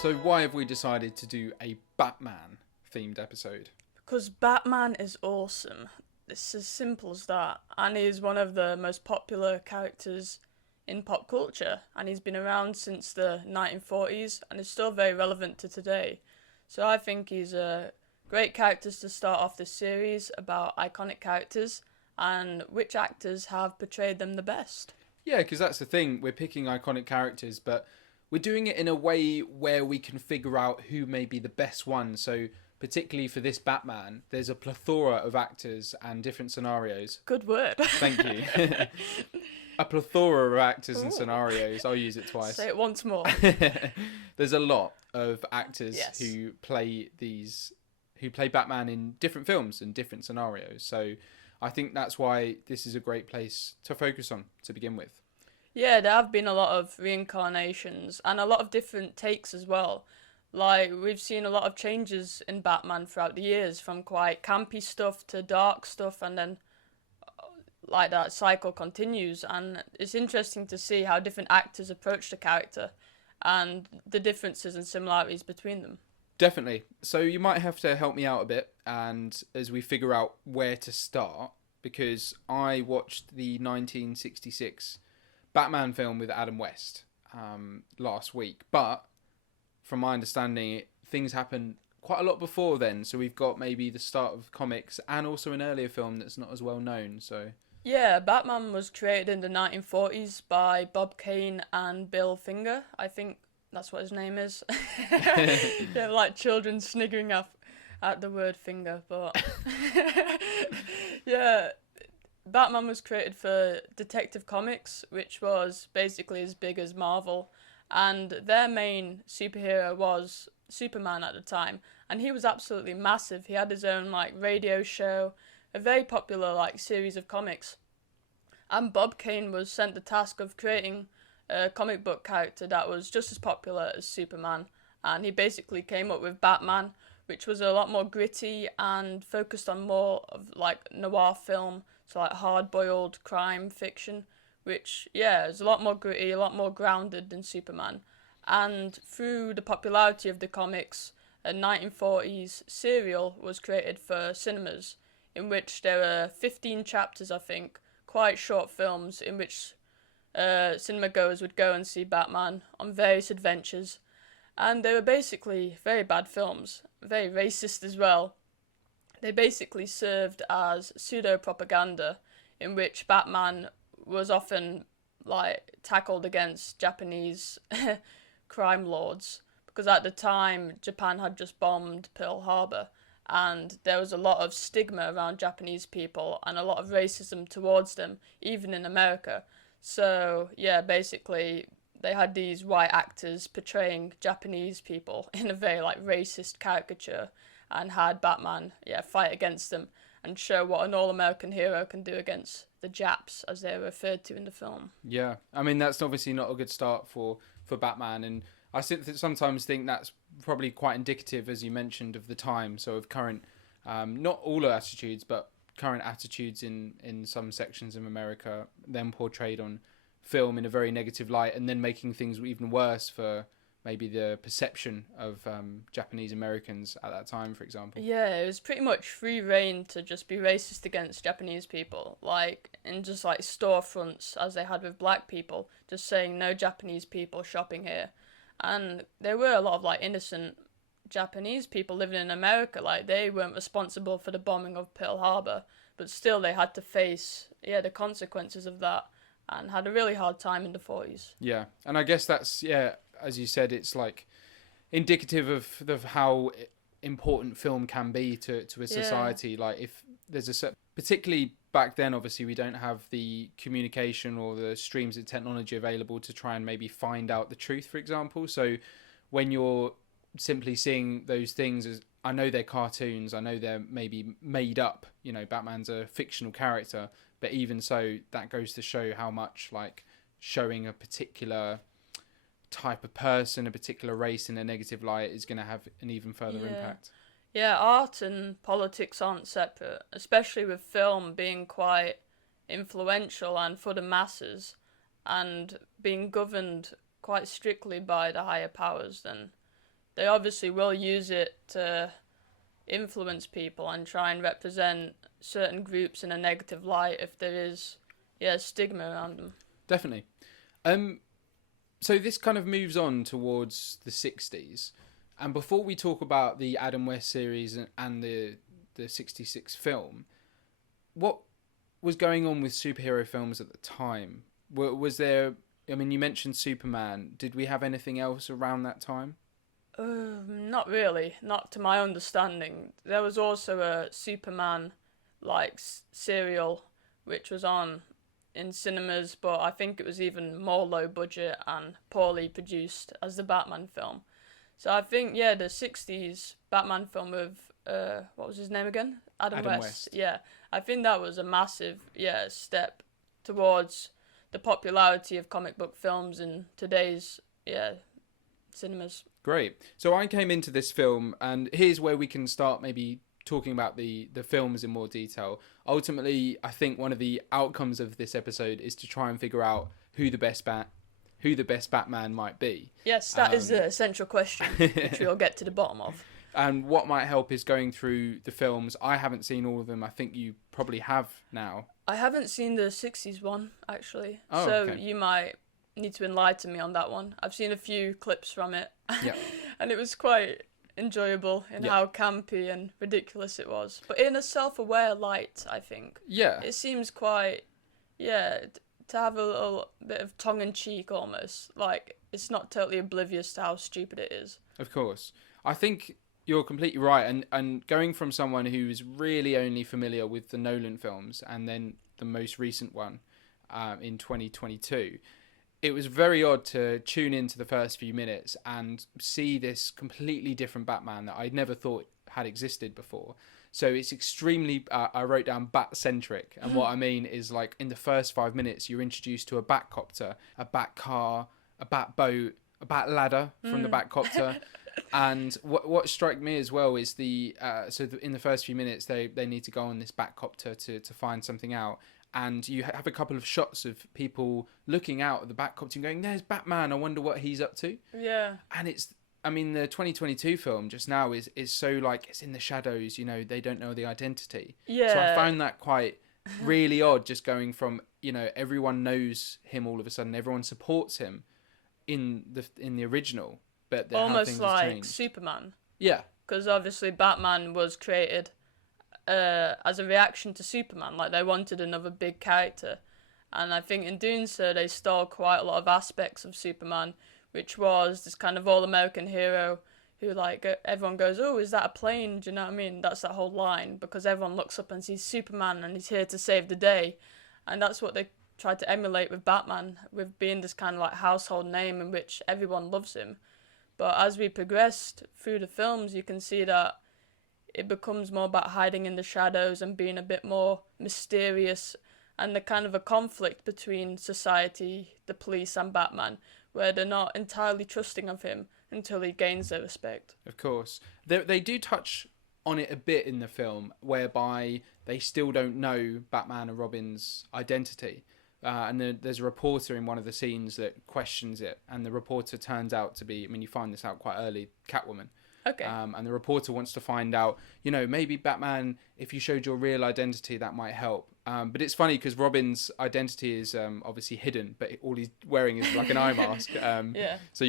So why have we decided to do a Batman themed episode? Because Batman is awesome. It's as simple as that. And he's one of the most popular characters in pop culture. And he's been around since the 1940s and is still very relevant to today. So I think he's a great character to start off this series about iconic characters and which actors have portrayed them the best. Yeah, because that's the thing. We're picking iconic characters, but we're doing it in a way where we can figure out who may be the best one. So particularly for this Batman, there's a plethora of actors and different scenarios. Good word. Thank you. A plethora of actors and Ooh. scenarios. I'll use it twice. Say it once more. There's a lot of actors Yes. who play Batman in different films and different scenarios. So I think that's why this is a great place to focus on to begin with. Yeah, there have been a lot of reincarnations and a lot of different takes as well. Like, we've seen a lot of changes in Batman throughout the years, from quite campy stuff to dark stuff, and then, like, that cycle continues. And it's interesting to see how different actors approach the character and the differences and similarities between them. Definitely. So you might have to help me out a bit, and as we figure out where to start, because I watched the 1966 Batman film with Adam West last week, but from my understanding, things happened quite a lot before then. So we've got maybe the start of comics and also an earlier film that's not as well known. So Yeah, Batman was created in the 1940s by Bob Kane and Bill Finger. I think that's what his name is. They're like children sniggering at the word finger, but yeah, Batman was created for Detective Comics, which was basically as big as Marvel, and their main superhero was Superman at the time, and he was absolutely massive. He had his own like radio show, a very popular like series of comics, and Bob Kane was sent the task of creating a comic book character that was just as popular as Superman, and he basically came up with Batman, which was a lot more gritty and focused on more of like noir film, so like hard-boiled crime fiction, which, yeah, is a lot more gritty, a lot more grounded than Superman. And through the popularity of the comics, a 1940s serial was created for cinemas, in which there were 15 chapters, I think, quite short films in which cinema goers would go and see Batman on various adventures. And they were basically very bad films, very racist as well. They basically served as pseudo-propaganda in which Batman was often like tackled against Japanese crime lords, because at the time Japan had just bombed Pearl Harbor, and there was a lot of stigma around Japanese people and a lot of racism towards them, even in America. So yeah, basically they had these white actors portraying Japanese people in a very like racist caricature, and had Batman fight against them and show what an all-American hero can do against the Japs, as they're referred to in the film. yeah, I mean that's obviously not a good start for Batman, and I sometimes think that's probably quite indicative, as you mentioned, of the time. So of current, not all attitudes, but current attitudes in some sections of America, then portrayed on film in a very negative light, and then making things even worse for maybe the perception of Japanese Americans at that time, for example. Yeah, it was pretty much free reign to just be racist against Japanese people, like in just like storefronts as they had with black people, just saying no Japanese people shopping here. And there were a lot of like innocent Japanese people living in America, like they weren't responsible for the bombing of Pearl Harbor, but still they had to face the consequences of that, and had a really hard time in the 40s. Yeah, and I guess that's, as you said, it's like indicative of how important film can be to a society. Like if there's particularly back then, obviously we don't have the communication or the streams of technology available to try and maybe find out the truth, for example. So when you're simply seeing those things as, I know they're cartoons, I know they're maybe made up, Batman's a fictional character, but even so, that goes to show how much like showing a particular type of person, a particular race in a negative light is going to have an even further impact. Yeah, art and politics aren't separate, especially with film being quite influential and for the masses, and being governed quite strictly by the higher powers. Then they obviously will use it to influence people and try and represent certain groups in a negative light if there is, stigma around them. Definitely. So this kind of moves on towards the 60s. And before we talk about the Adam West series and the 66 film, what was going on with superhero films at the time? Was there... I mean, you mentioned Superman. Did we have anything else around that time? Not really. Not to my understanding. There was also a Superman, serial, which was on in cinemas, but I think it was even more low budget and poorly produced as the Batman film. So I think, the 60s Batman film with, what was his name again? Adam West. Yeah, I think that was a massive, step towards the popularity of comic book films in today's, cinemas. Great. So I came into this film, and here's where we can start maybe talking about the films in more detail. Ultimately, I think one of the outcomes of this episode is to try and figure out who the best Batman might be. Yes, that is the essential question, which we'll get to the bottom of. And what might help is going through the films. I haven't seen all of them. I think you probably have now. I haven't seen the 60s one, actually. Oh, so okay. You might need to enlighten me on that one. I've seen a few clips from it. Yeah. And it was quite enjoyable in how campy and ridiculous it was. But in a self-aware light, I think. Yeah. It seems quite, to have a little bit of tongue-in-cheek almost. Like, it's not totally oblivious to how stupid it is. Of course. I think you're completely right. And going from someone who's really only familiar with the Nolan films and then the most recent one in 2022, it was very odd to tune into the first few minutes and see this completely different Batman that I'd never thought had existed before. So it's extremely, I wrote down bat-centric. And what I mean is, like, in the first 5 minutes, you're introduced to a Batcopter, a Batcar, a Batboat, a Bat-ladder from the Batcopter. And what struck me as well is in the first few minutes, they need to go on this Batcopter to find something out. And you have a couple of shots of people looking out at the Batcopter and going, there's Batman, I wonder what he's up to. Yeah. And the 2022 film just now is so, like, it's in the shadows, they don't know the identity. Yeah. So I found that quite really odd, just going from, everyone knows him all of a sudden, everyone supports him in the original, but almost like changed. Superman. Yeah. Because obviously Batman was created as a reaction to Superman. Like, they wanted another big character. And I think in doing so, they stole quite a lot of aspects of Superman, which was this kind of all-American hero who, like, everyone goes, oh, is that a plane? Do you know what I mean? That's that whole line, because everyone looks up and sees Superman and he's here to save the day. And that's what they tried to emulate with Batman, with being this kind of, like, household name in which everyone loves him. But as we progressed through the films, you can see that it becomes more about hiding in the shadows and being a bit more mysterious, and the kind of a conflict between society, the police and Batman, where they're not entirely trusting of him until he gains their respect. Of course. They do touch on it a bit in the film, whereby they still don't know Batman and Robin's identity. And there's a reporter in one of the scenes that questions it, and the reporter turns out to be, you find this out quite early, Catwoman. Okay. And the reporter wants to find out, maybe Batman, if you showed your real identity, that might help. But it's funny because Robin's identity is obviously hidden, but all he's wearing is like an eye mask. Yeah. So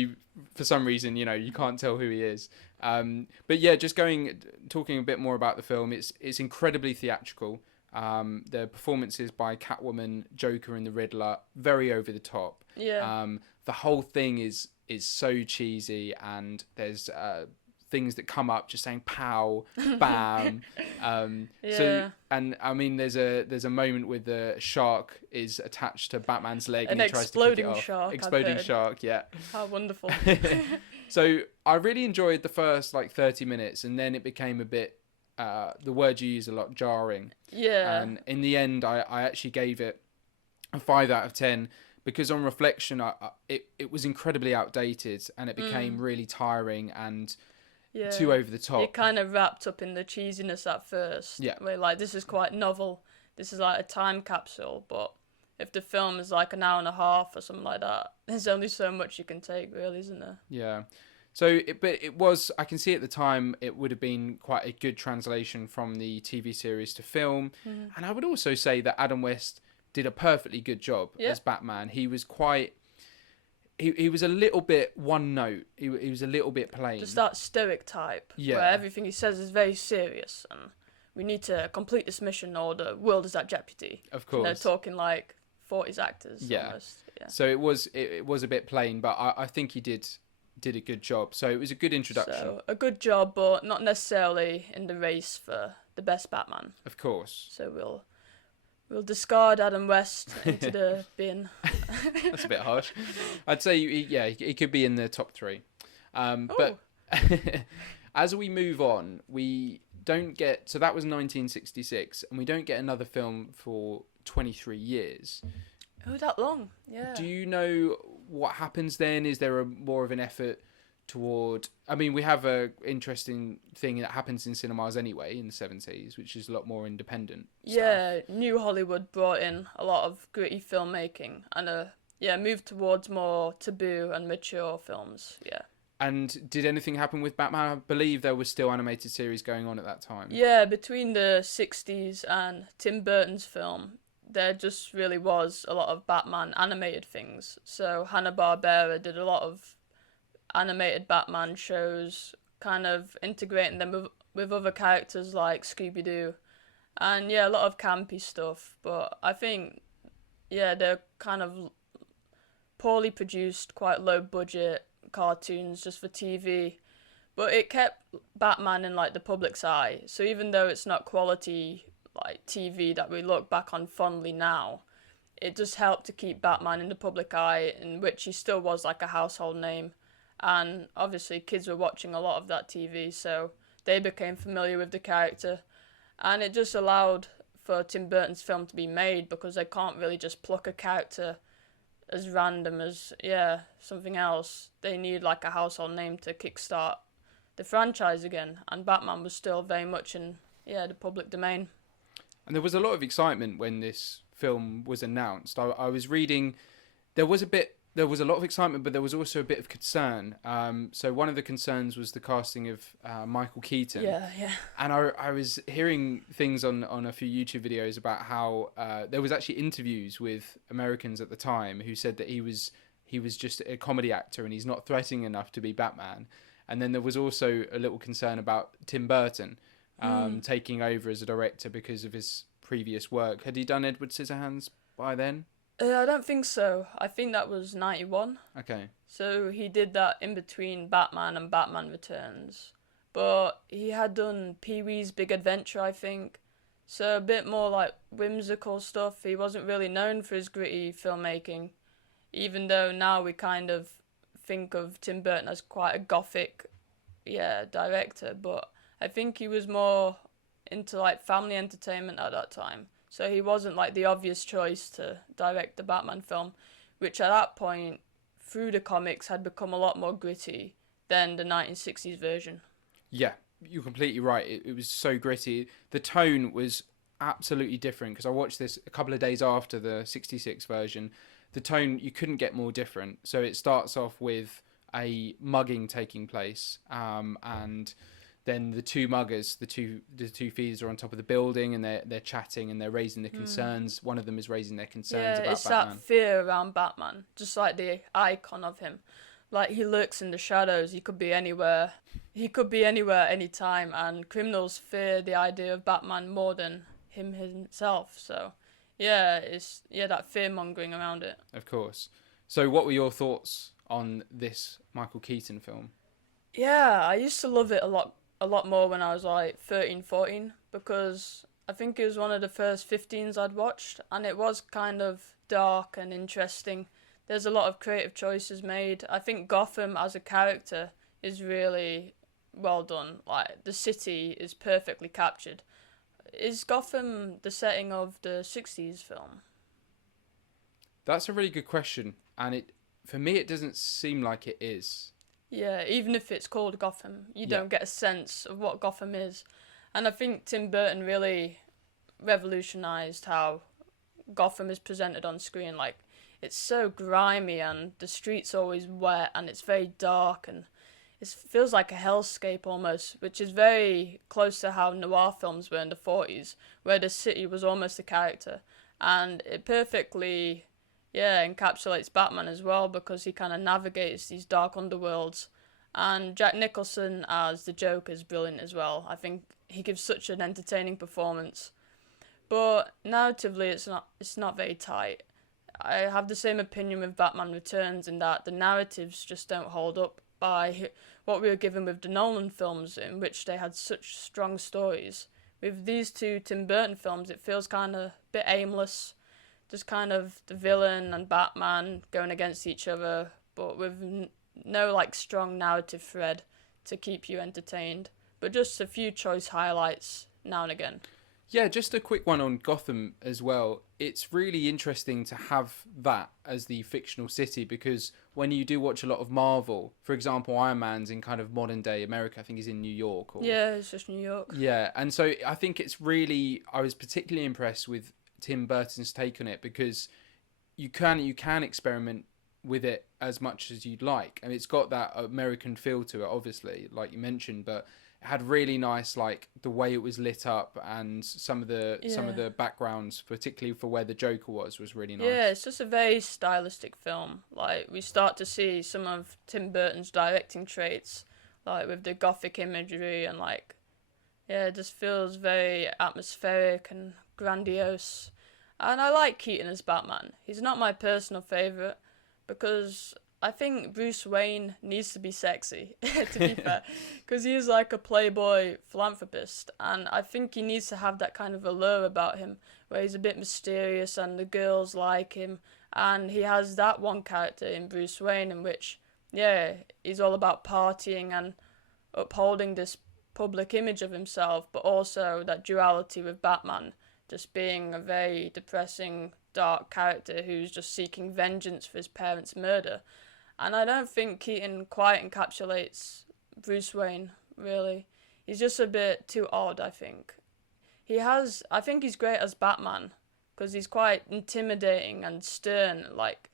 for some reason, you can't tell who he is. But yeah, just talking a bit more about the film, it's incredibly theatrical. The performances by Catwoman, Joker, and the Riddler, very over the top. Yeah. The whole thing is so cheesy, and there's things that come up just saying "pow," "bam." Yeah. So, and there's a moment where the shark is attached to Batman's leg, and he tries to kick it off. Exploding shark, yeah. How wonderful. So I really enjoyed the first 30 minutes, and then it became a bit. The word you use a lot, jarring. Yeah. And in the end, I actually gave it a 5 out of 10 because on reflection, it was incredibly outdated, and it became really tiring and too over the top. It kind of wrapped up in the cheesiness at first. Yeah. Where this is quite novel. This is like a time capsule, but if the film is like an hour and a half or something like that, there's only so much you can take, really, isn't there? Yeah. But it was, I can see at the time, it would have been quite a good translation from the TV series to film. And I would also say that Adam West did a perfectly good job as Batman. He was quite, he was a little bit one note. He was a little bit plain. Just that stoic type, where everything he says is very serious, and we need to complete this mission or the world is at jeopardy. Of course. They're talking like 40s actors almost. Yeah. So it was a bit plain, but I think he did a good job. So it was a good introduction. So a good job, but not necessarily in the race for the best Batman. Of course. So we'll discard Adam West into the bin. That's a bit harsh. I'd say he could be in the top 3. But as we move on, we don't get, so that was 1966, and we don't get another film for 23 years. Oh, that long? Yeah. Do you know what happens then? Is there more of an effort toward... I mean, we have a interesting thing that happens in cinemas anyway in the 70s, which is a lot more independent stuff. New Hollywood brought in a lot of gritty filmmaking and moved towards more taboo and mature films. Yeah. And did anything happen with Batman? I believe there was still animated series going on at that time. Yeah, between the 60s and Tim Burton's film, there just really was a lot of Batman animated things. So Hanna-Barbera did a lot of animated Batman shows, kind of integrating them with other characters like Scooby-Doo. And a lot of campy stuff. But I think, they're kind of poorly produced, quite low budget cartoons just for TV. But it kept Batman in like the public's eye. So even though it's not quality like TV that we look back on fondly now, it just helped to keep Batman in the public eye, in which he still was like a household name. And obviously kids were watching a lot of that TV, so they became familiar with the character. And it just allowed for Tim Burton's film to be made, because they can't really just pluck a character as random as, something else. They need like a household name to kickstart the franchise again. And Batman was still very much in, the public domain. And there was a lot of excitement when this film was announced. I was reading, there was a lot of excitement, but there was also a bit of concern. So one of the concerns was the casting of Michael Keaton. Yeah. And I was hearing things on a few YouTube videos about how there was actually interviews with Americans at the time who said that he was just a comedy actor and he's not threatening enough to be Batman. And then there was also a little concern about Tim Burton taking over as a director because of his previous work. Had he done Edward Scissorhands by then? I don't think so. I think that was 91. Okay. So he did that in between Batman and Batman Returns. But he had done Pee-wee's Big Adventure, I think. So a bit more like whimsical stuff. He wasn't really known for his gritty filmmaking, even though now we kind of think of Tim Burton as quite a gothic, director. But I think he was more into like family entertainment at that time. So he wasn't like the obvious choice to direct the Batman film, which at that point, through the comics, had become a lot more gritty than the 1960s version. Yeah, you're completely right. It was so gritty. The tone was absolutely different, because I watched this a couple of days after the 66 version. The tone, you couldn't get more different. So it starts off with a mugging taking place, and then the two muggers, the two thieves are on top of the building, and they're chatting and they're raising their concerns. One of them is raising their concerns about it's Batman. That fear around Batman, just like the icon of him. Like, he lurks in the shadows. He could be anywhere. Anytime, and criminals fear the idea of Batman more than him himself. So, it's that fear mongering around it. Of course. So, what were your thoughts on this Michael Keaton film? Yeah, I used to love it a lot more when I was like 13, 14, because I think it was one of the first 15s I'd watched, and it was kind of dark and interesting. There's a lot of creative choices made. I think Gotham as a character is really well done. Like, the city is perfectly captured. Is Gotham the setting of the 60s film? That's a really good question, and for me it doesn't seem like it is. Yeah, even if it's called Gotham, you don't get a sense of what Gotham is. And I think Tim Burton really revolutionised how Gotham is presented on screen. Like, it's so grimy, and the street's always wet, and it's very dark, and it feels like a hellscape almost, which is very close to how noir films were in the 40s, where the city was almost a character. And it perfectly, yeah, encapsulates Batman as well, because he kind of navigates these dark underworlds. And Jack Nicholson as the Joker is brilliant as well. I think he gives such an entertaining performance. But narratively, it's not very tight. I have the same opinion with Batman Returns in that the narratives just don't hold up by what we were given with the Nolan films, in which they had such strong stories. With these two Tim Burton films, it feels kind of a bit aimless, just kind of the villain and Batman going against each other, but with no like strong narrative thread to keep you entertained, but just a few choice highlights now and again. Yeah, just a quick one on Gotham as well. It's really interesting to have that as the fictional city, because when you do watch a lot of Marvel, for example, Iron Man's in kind of modern day America. I think he's in New York. Yeah, it's just New York. Yeah, and so I think it's really, I was particularly impressed with Tim Burton's take on it, because you can experiment with it as much as you'd like. I mean, it's got that American feel to it, obviously, like you mentioned, but it had really nice, like the way it was lit up, and some of the backgrounds, particularly for where the Joker was really nice. Yeah, it's just a very stylistic film. Like, we start to see some of Tim Burton's directing traits, like with the gothic imagery, and like, yeah, it just feels very atmospheric and grandiose. And I like Keaton as Batman. He's not my personal favourite, because I think Bruce Wayne needs to be sexy, to be fair, because he is like a playboy philanthropist, and I think he needs to have that kind of allure about him, where he's a bit mysterious and the girls like him, and he has that one character in Bruce Wayne in which, yeah, he's all about partying and upholding this public image of himself, but also that duality with Batman, just being a very depressing, dark character who's just seeking vengeance for his parents' murder. And I don't think Keaton quite encapsulates Bruce Wayne, really. He's just a bit too odd, I think. I think he's great as Batman, because he's quite intimidating and stern. Like,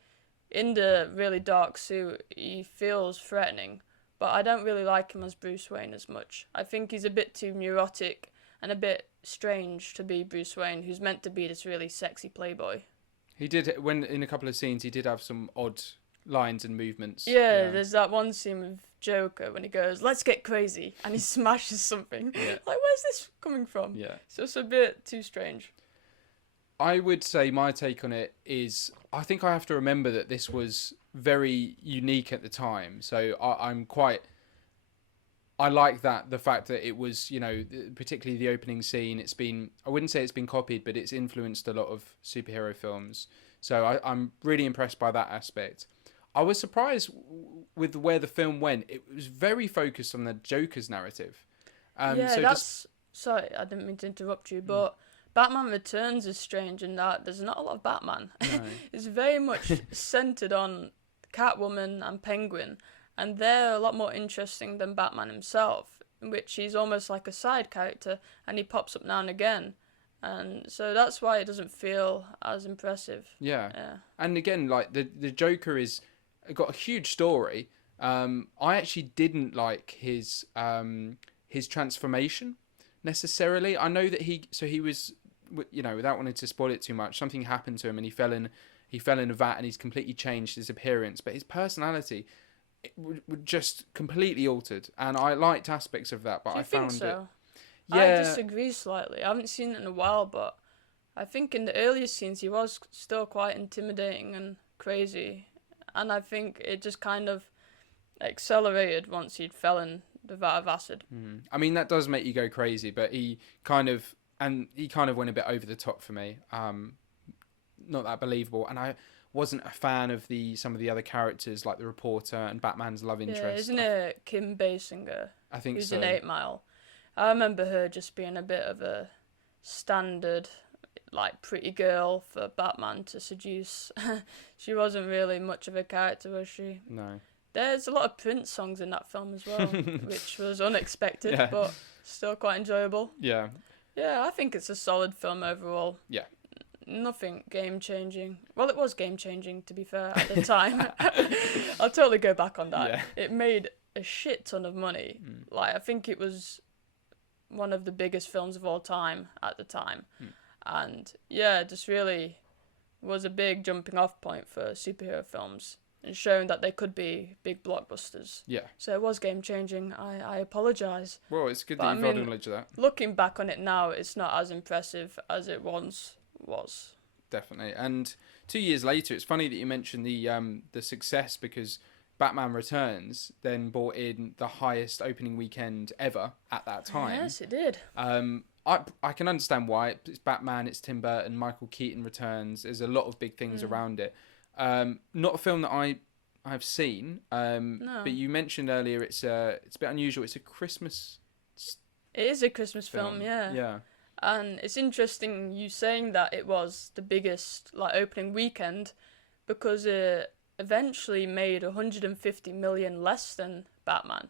in the really dark suit, he feels threatening. But I don't really like him as Bruce Wayne as much. I think he's a bit too neurotic and a bit strange to be Bruce Wayne, who's meant to be this really sexy playboy. He did, when in a couple of scenes, he did have some odd lines and movements. Yeah, there's that one scene with Joker when he goes, "Let's get crazy," and he smashes something. Yeah. Like, where's this coming from? Yeah. So it's a bit too strange. I would say my take on it is, I think I have to remember that this was very unique at the time. So I like that, the fact that it was, you know, particularly the opening scene, I wouldn't say it's been copied, but it's influenced a lot of superhero films. So I'm really impressed by that aspect. I was surprised with where the film went. It was very focused on the Joker's narrative. Sorry, I didn't mean to interrupt you, but Batman Returns is strange in that there's not a lot of Batman. No. It's very much centered on Catwoman and Penguin, and they're a lot more interesting than Batman himself, in which he's almost like a side character, and he pops up now and again. And so that's why it doesn't feel as impressive. Yeah. And again, like the Joker is got a huge story. I actually didn't like his transformation necessarily. I know that he was, you know, without wanting to spoil it too much, something happened to him and he fell in a vat and he's completely changed his appearance, but his personality just completely altered, and I liked aspects of that, but I found so? it. Yeah, I disagree slightly. I haven't seen it in a while, but I think in the earlier scenes he was still quite intimidating and crazy, and I think it just kind of accelerated once he'd fell in the vat of acid. I mean, that does make you go crazy, but he kind of went a bit over the top for me. Not that believable, and I wasn't a fan of some of the other characters, like the reporter and Batman's love interest. Yeah, isn't it Kim Basinger? I think who's so. in 8 Mile. I remember her just being a bit of a standard, like, pretty girl for Batman to seduce. She wasn't really much of a character, was she? No. There's a lot of Prince songs in that film as well, which was unexpected, but still quite enjoyable. Yeah. Yeah, I think it's a solid film overall. Yeah. Nothing game-changing. Well, it was game-changing, to be fair, at the time. I'll totally go back on that. Yeah. It made a shit ton of money. Like, I think it was one of the biggest films of all time at the time. And yeah, just really was a big jumping off point for superhero films and showing that they could be big blockbusters. Yeah. So it was game changing. I apologise. Well, it's good that you've acknowledged that. Looking back on it now, it's not as impressive as it once was. Definitely. And 2 years later, it's funny that you mentioned the success, because Batman Returns then brought in the highest opening weekend ever at that time. Yes, it did. I can understand why. It's Batman, it's Tim Burton, Michael Keaton returns. There's a lot of big things around it. Not a film that I've seen. No. But you mentioned earlier it's a bit unusual. It's a Christmas. It is a Christmas film, yeah. Yeah. And it's interesting you saying that it was the biggest opening weekend, because it eventually made 150 million less than Batman,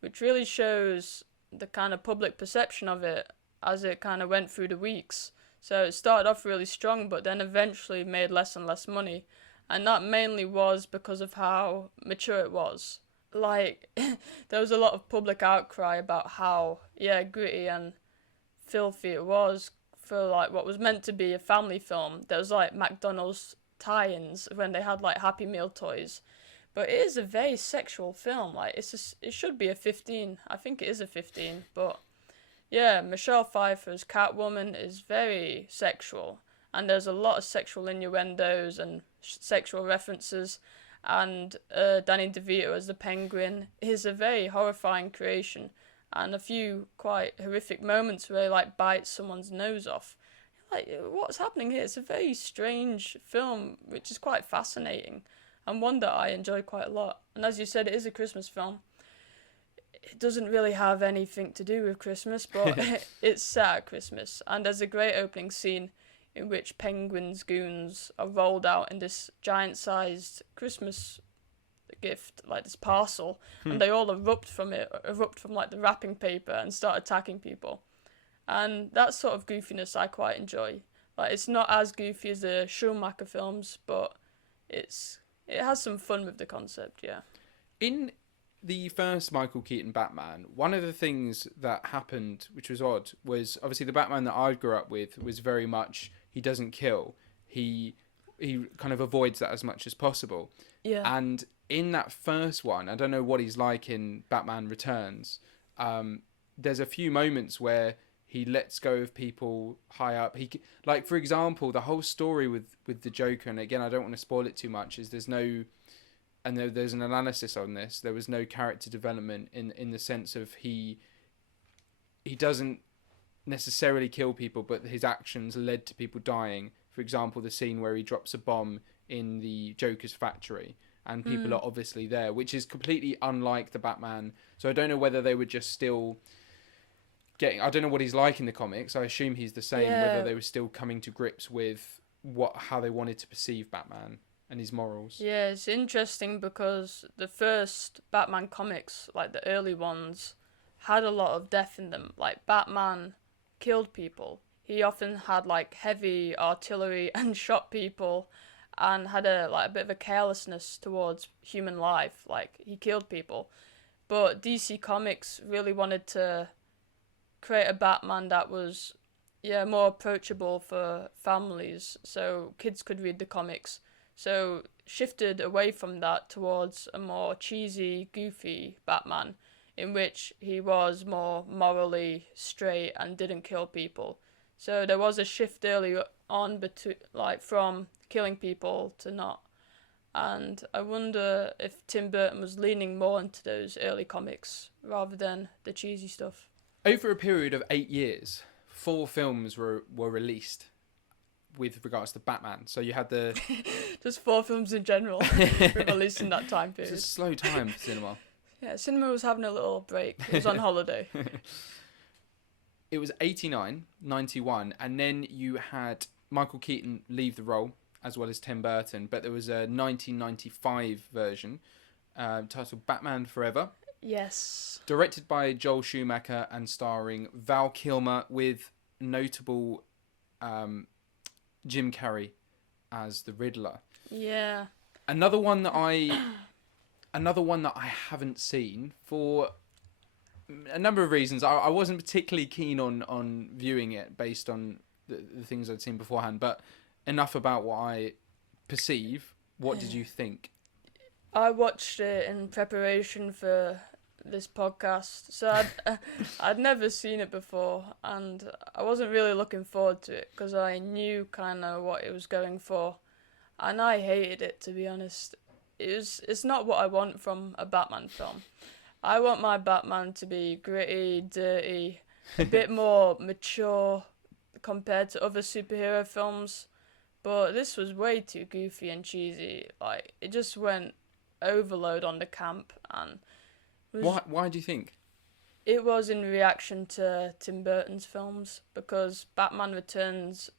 which really shows the kind of public perception of it as it kind of went through the weeks. So it started off really strong, but then eventually made less and less money. And that mainly was because of how mature it was. Like, there was a lot of public outcry about how, gritty and filthy it was for, what was meant to be a family film. There was, McDonald's tie-ins when they had, Happy Meal toys. But it is a very sexual film. It should be a 15. I think it is a 15, but... yeah, Michelle Pfeiffer's Catwoman is very sexual, and there's a lot of sexual innuendos and sexual references, and Danny DeVito as the Penguin is a very horrifying creation, and a few quite horrific moments where he bites someone's nose off. What's happening here? It's a very strange film, which is quite fascinating, and one that I enjoy quite a lot. And as you said, it is a Christmas film. It doesn't really have anything to do with Christmas, but it's set at Christmas. And there's a great opening scene in which Penguin's goons are rolled out in this giant-sized Christmas gift, this parcel, and they all erupt from the wrapping paper and start attacking people. And that sort of goofiness I quite enjoy. It's not as goofy as the Schumacher films, but it has some fun with the concept, yeah. In the first Michael Keaton Batman, one of the things that happened, which was odd, was obviously the Batman that I grew up with was very much, he doesn't kill. He kind of avoids that as much as possible. Yeah. And in that first one, I don't know what he's like in Batman Returns, there's a few moments where he lets go of people high up. For example, the whole story with the Joker, and again, I don't want to spoil it too much, is there's no... and there's an analysis on this. There was no character development in the sense of he doesn't necessarily kill people, but his actions led to people dying. For example, the scene where he drops a bomb in the Joker's factory, and people are obviously there, which is completely unlike the Batman. So I don't know whether they were just still I don't know what he's like in the comics. I assume he's the same. Yeah. Whether they were still coming to grips with how they wanted to perceive Batman and his morals. Yeah, it's interesting because the first Batman comics, the early ones, had a lot of death in them. Batman killed people. He often had heavy artillery and shot people, and had a bit of a carelessness towards human life. He killed people. But DC Comics really wanted to create a Batman that was more approachable for families, so kids could read the comics. So shifted away from that towards a more cheesy, goofy Batman, in which he was more morally straight and didn't kill people. So there was a shift early on from killing people to not. And I wonder if Tim Burton was leaning more into those early comics rather than the cheesy stuff. Over a period of 8 years, 4 films were released with regards to Batman. So you had the... Just 4 films in general were released in that time period. It's a slow time for cinema. Yeah, cinema was having a little break. It was on holiday. It was 89, 91, and then you had Michael Keaton leave the role, as well as Tim Burton, but there was a 1995 version titled Batman Forever. Yes. Directed by Joel Schumacher and starring Val Kilmer, with notable Jim Carrey as the Riddler. Yeah. Another one that another one that I haven't seen for a number of reasons. I wasn't particularly keen on viewing it based on the things I'd seen beforehand, but enough about what I perceive. What did you think? I watched it in preparation for this podcast, so I'd never seen it before, and I wasn't really looking forward to it because I knew kind of what it was going for, and I hated it, to be honest. It's not what I want from a Batman film. I want my Batman to be gritty, dirty, a bit more mature compared to other superhero films, but this was way too goofy and cheesy. Like, it just went overload on the camp, and Why do you think? it was in reaction to Tim Burton's films, because Batman Returns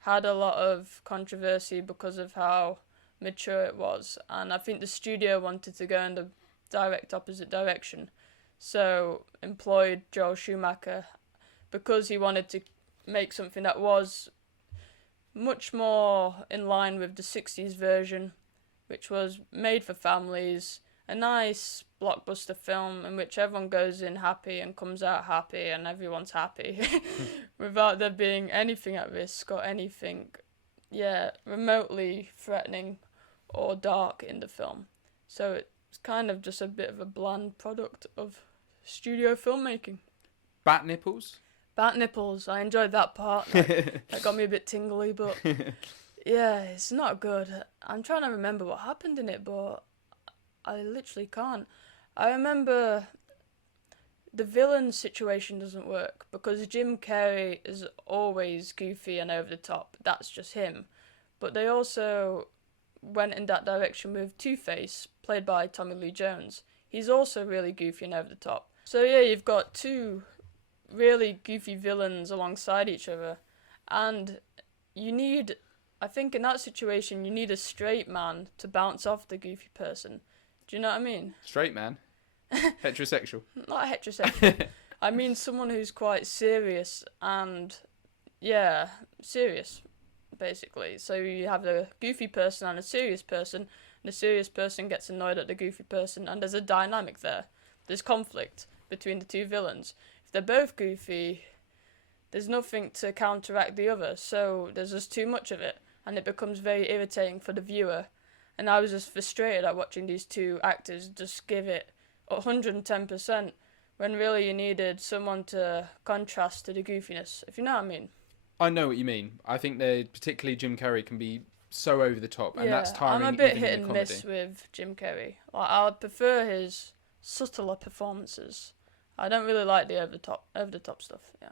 had a lot of controversy because of how mature it was, and I think the studio wanted to go in the direct opposite direction, so employed Joel Schumacher because he wanted to make something that was much more in line with the 60s version, which was made for families, a nice blockbuster film in which everyone goes in happy and comes out happy and everyone's happy without there being anything at risk or anything remotely threatening or dark in the film. So it's kind of just a bit of a bland product of studio filmmaking. Bat nipples? Bat nipples, I enjoyed that part. That got me a bit tingly, but yeah, it's not good. I'm trying to remember what happened in it, but I literally can't. I remember the villain situation doesn't work because Jim Carrey is always goofy and over the top. That's just him. But they also went in that direction with Two-Face, played by Tommy Lee Jones. He's also really goofy and over the top. So yeah, you've got two really goofy villains alongside each other, and I think in that situation you need a straight man to bounce off the goofy person. Do you know what I mean? Straight man? Heterosexual? Not heterosexual. I mean someone who's quite serious and, serious, basically. So you have a goofy person and a serious person, and the serious person gets annoyed at the goofy person, and there's a dynamic there. There's conflict between the two villains. If they're both goofy, there's nothing to counteract the other, so there's just too much of it, and it becomes very irritating for the viewer. And I was just frustrated at watching these two actors just give it 110%, when really you needed someone to contrast to the goofiness, if you know what I mean. I know what you mean. I think particularly Jim Carrey can be so over the top, and that's tiring. I'm a bit even hit in and a miss with Jim Carrey. Like, I prefer his subtler performances. I don't really like the over the top stuff. Yeah.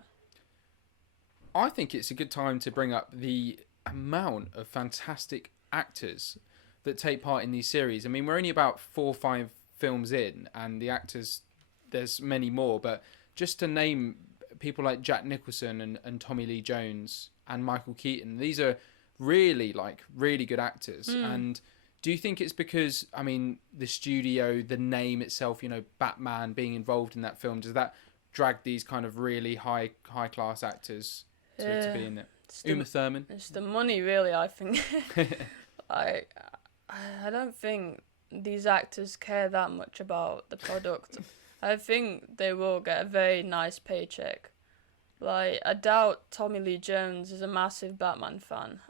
I think it's a good time to bring up the amount of fantastic actors that take part in these series. I mean, we're only about 4 or 5 films in, and the actors, there's many more, but just to name people like Jack Nicholson and Tommy Lee Jones and Michael Keaton, these are really good actors. And do you think it's because, I mean, the studio, the name itself, Batman being involved in that film, does that drag these kind of really high class actors to be in it? Uma Thurman? It's the money, really, I think. I don't think these actors care that much about the product. I think they will get a very nice paycheck. Like, I doubt Tommy Lee Jones is a massive Batman fan.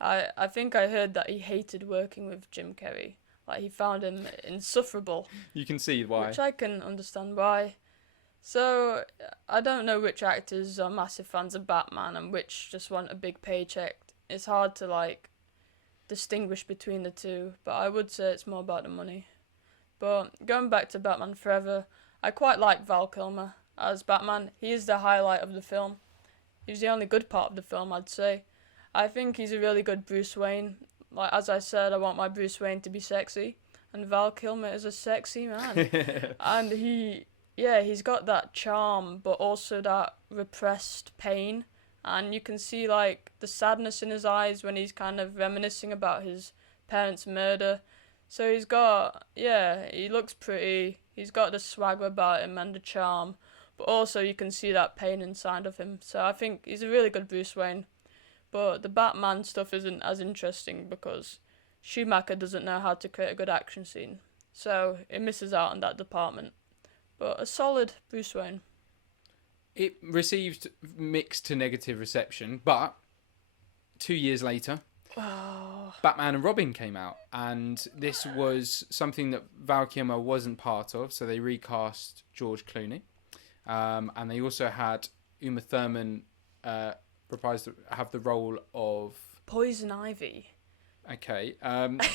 I think I heard that he hated working with Jim Carrey. Like, he found him insufferable. You can see why. Which I can understand why. So, I don't know which actors are massive fans of Batman and which just want a big paycheck. It's hard to, distinguish between the two, but I would say it's more about the money. But going back to Batman Forever, I quite like Val Kilmer as Batman. He is the highlight of the film. He's the only good part of the film, I'd say. I think he's a really good Bruce Wayne. Like, as I said, I want my Bruce Wayne to be sexy, and Val Kilmer is a sexy man. And he's got that charm, but also that repressed pain. And you can see, the sadness in his eyes when he's kind of reminiscing about his parents' murder. So he's got, he looks pretty. He's got the swagger about him and the charm. But also you can see that pain inside of him. So I think he's a really good Bruce Wayne. But the Batman stuff isn't as interesting because Schumacher doesn't know how to create a good action scene. so it misses out on that department. But a solid Bruce Wayne. It received mixed to negative reception, but 2 years later, Batman and Robin came out, and this was something that Val Kilmer wasn't part of, so they recast George Clooney, and they also had Uma Thurman have the role of Poison Ivy. Okay,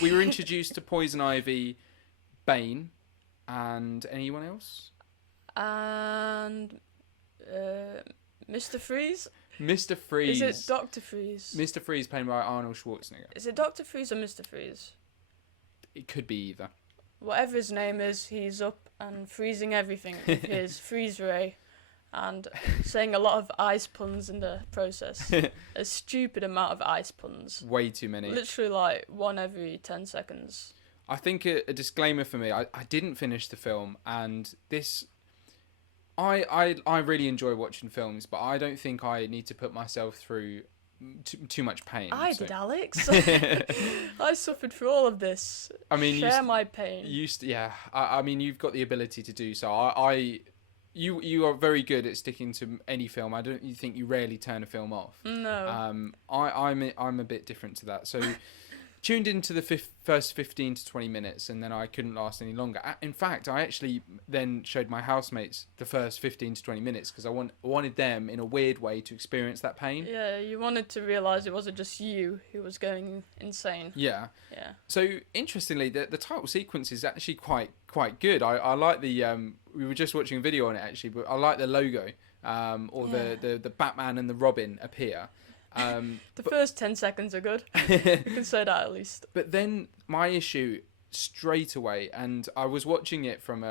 we were introduced to Poison Ivy, Bane, and anyone else? And Mr. Freeze? Mr. Freeze. Is it Dr. Freeze? Mr. Freeze played by Arnold Schwarzenegger. Is it Dr. Freeze or Mr. Freeze? It could be either. Whatever his name is, he's up and freezing everything with his freeze ray and saying a lot of ice puns in the process. A stupid amount of ice puns. Way too many. Literally like one every 10 seconds. I think a disclaimer for me, I didn't finish the film, and this... I really enjoy watching films, but I don't think I need to put myself through too much pain. I did, Alex. I suffered through all of this. I mean, share my pain. I mean, you've got the ability to do so. You are very good at sticking to any film. I don't. You think you rarely turn a film off. No. I'm a bit different to that. So. Tuned into the first 15 to 20 minutes, and then I couldn't last any longer. In fact, I actually then showed my housemates the first 15 to 20 minutes because I wanted them, in a weird way, to experience that pain. Yeah, you wanted to realise it wasn't just you who was going insane. Yeah. Yeah. So, interestingly, the title sequence is actually quite good. I like the... we were just watching a video on it, actually, but I like the logo, the Batman and the Robin appear. The first 10 seconds are good. You can say that at least. But then my issue straight away, and I was watching it from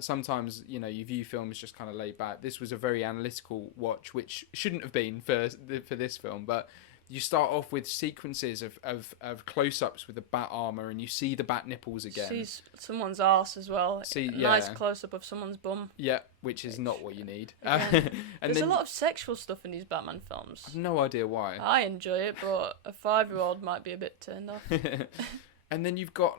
sometimes, you view films just kind of laid back. This was a very analytical watch, which shouldn't have been for this film, but you start off with sequences of close-ups with the bat armor, and you see the bat nipples again. See someone's arse as well. Nice close-up of someone's bum. Yeah, which is not what you need. And there's a lot of sexual stuff in these Batman films. I've no idea why. I enjoy it, but a 5-year-old might be a bit turned off. And then you've got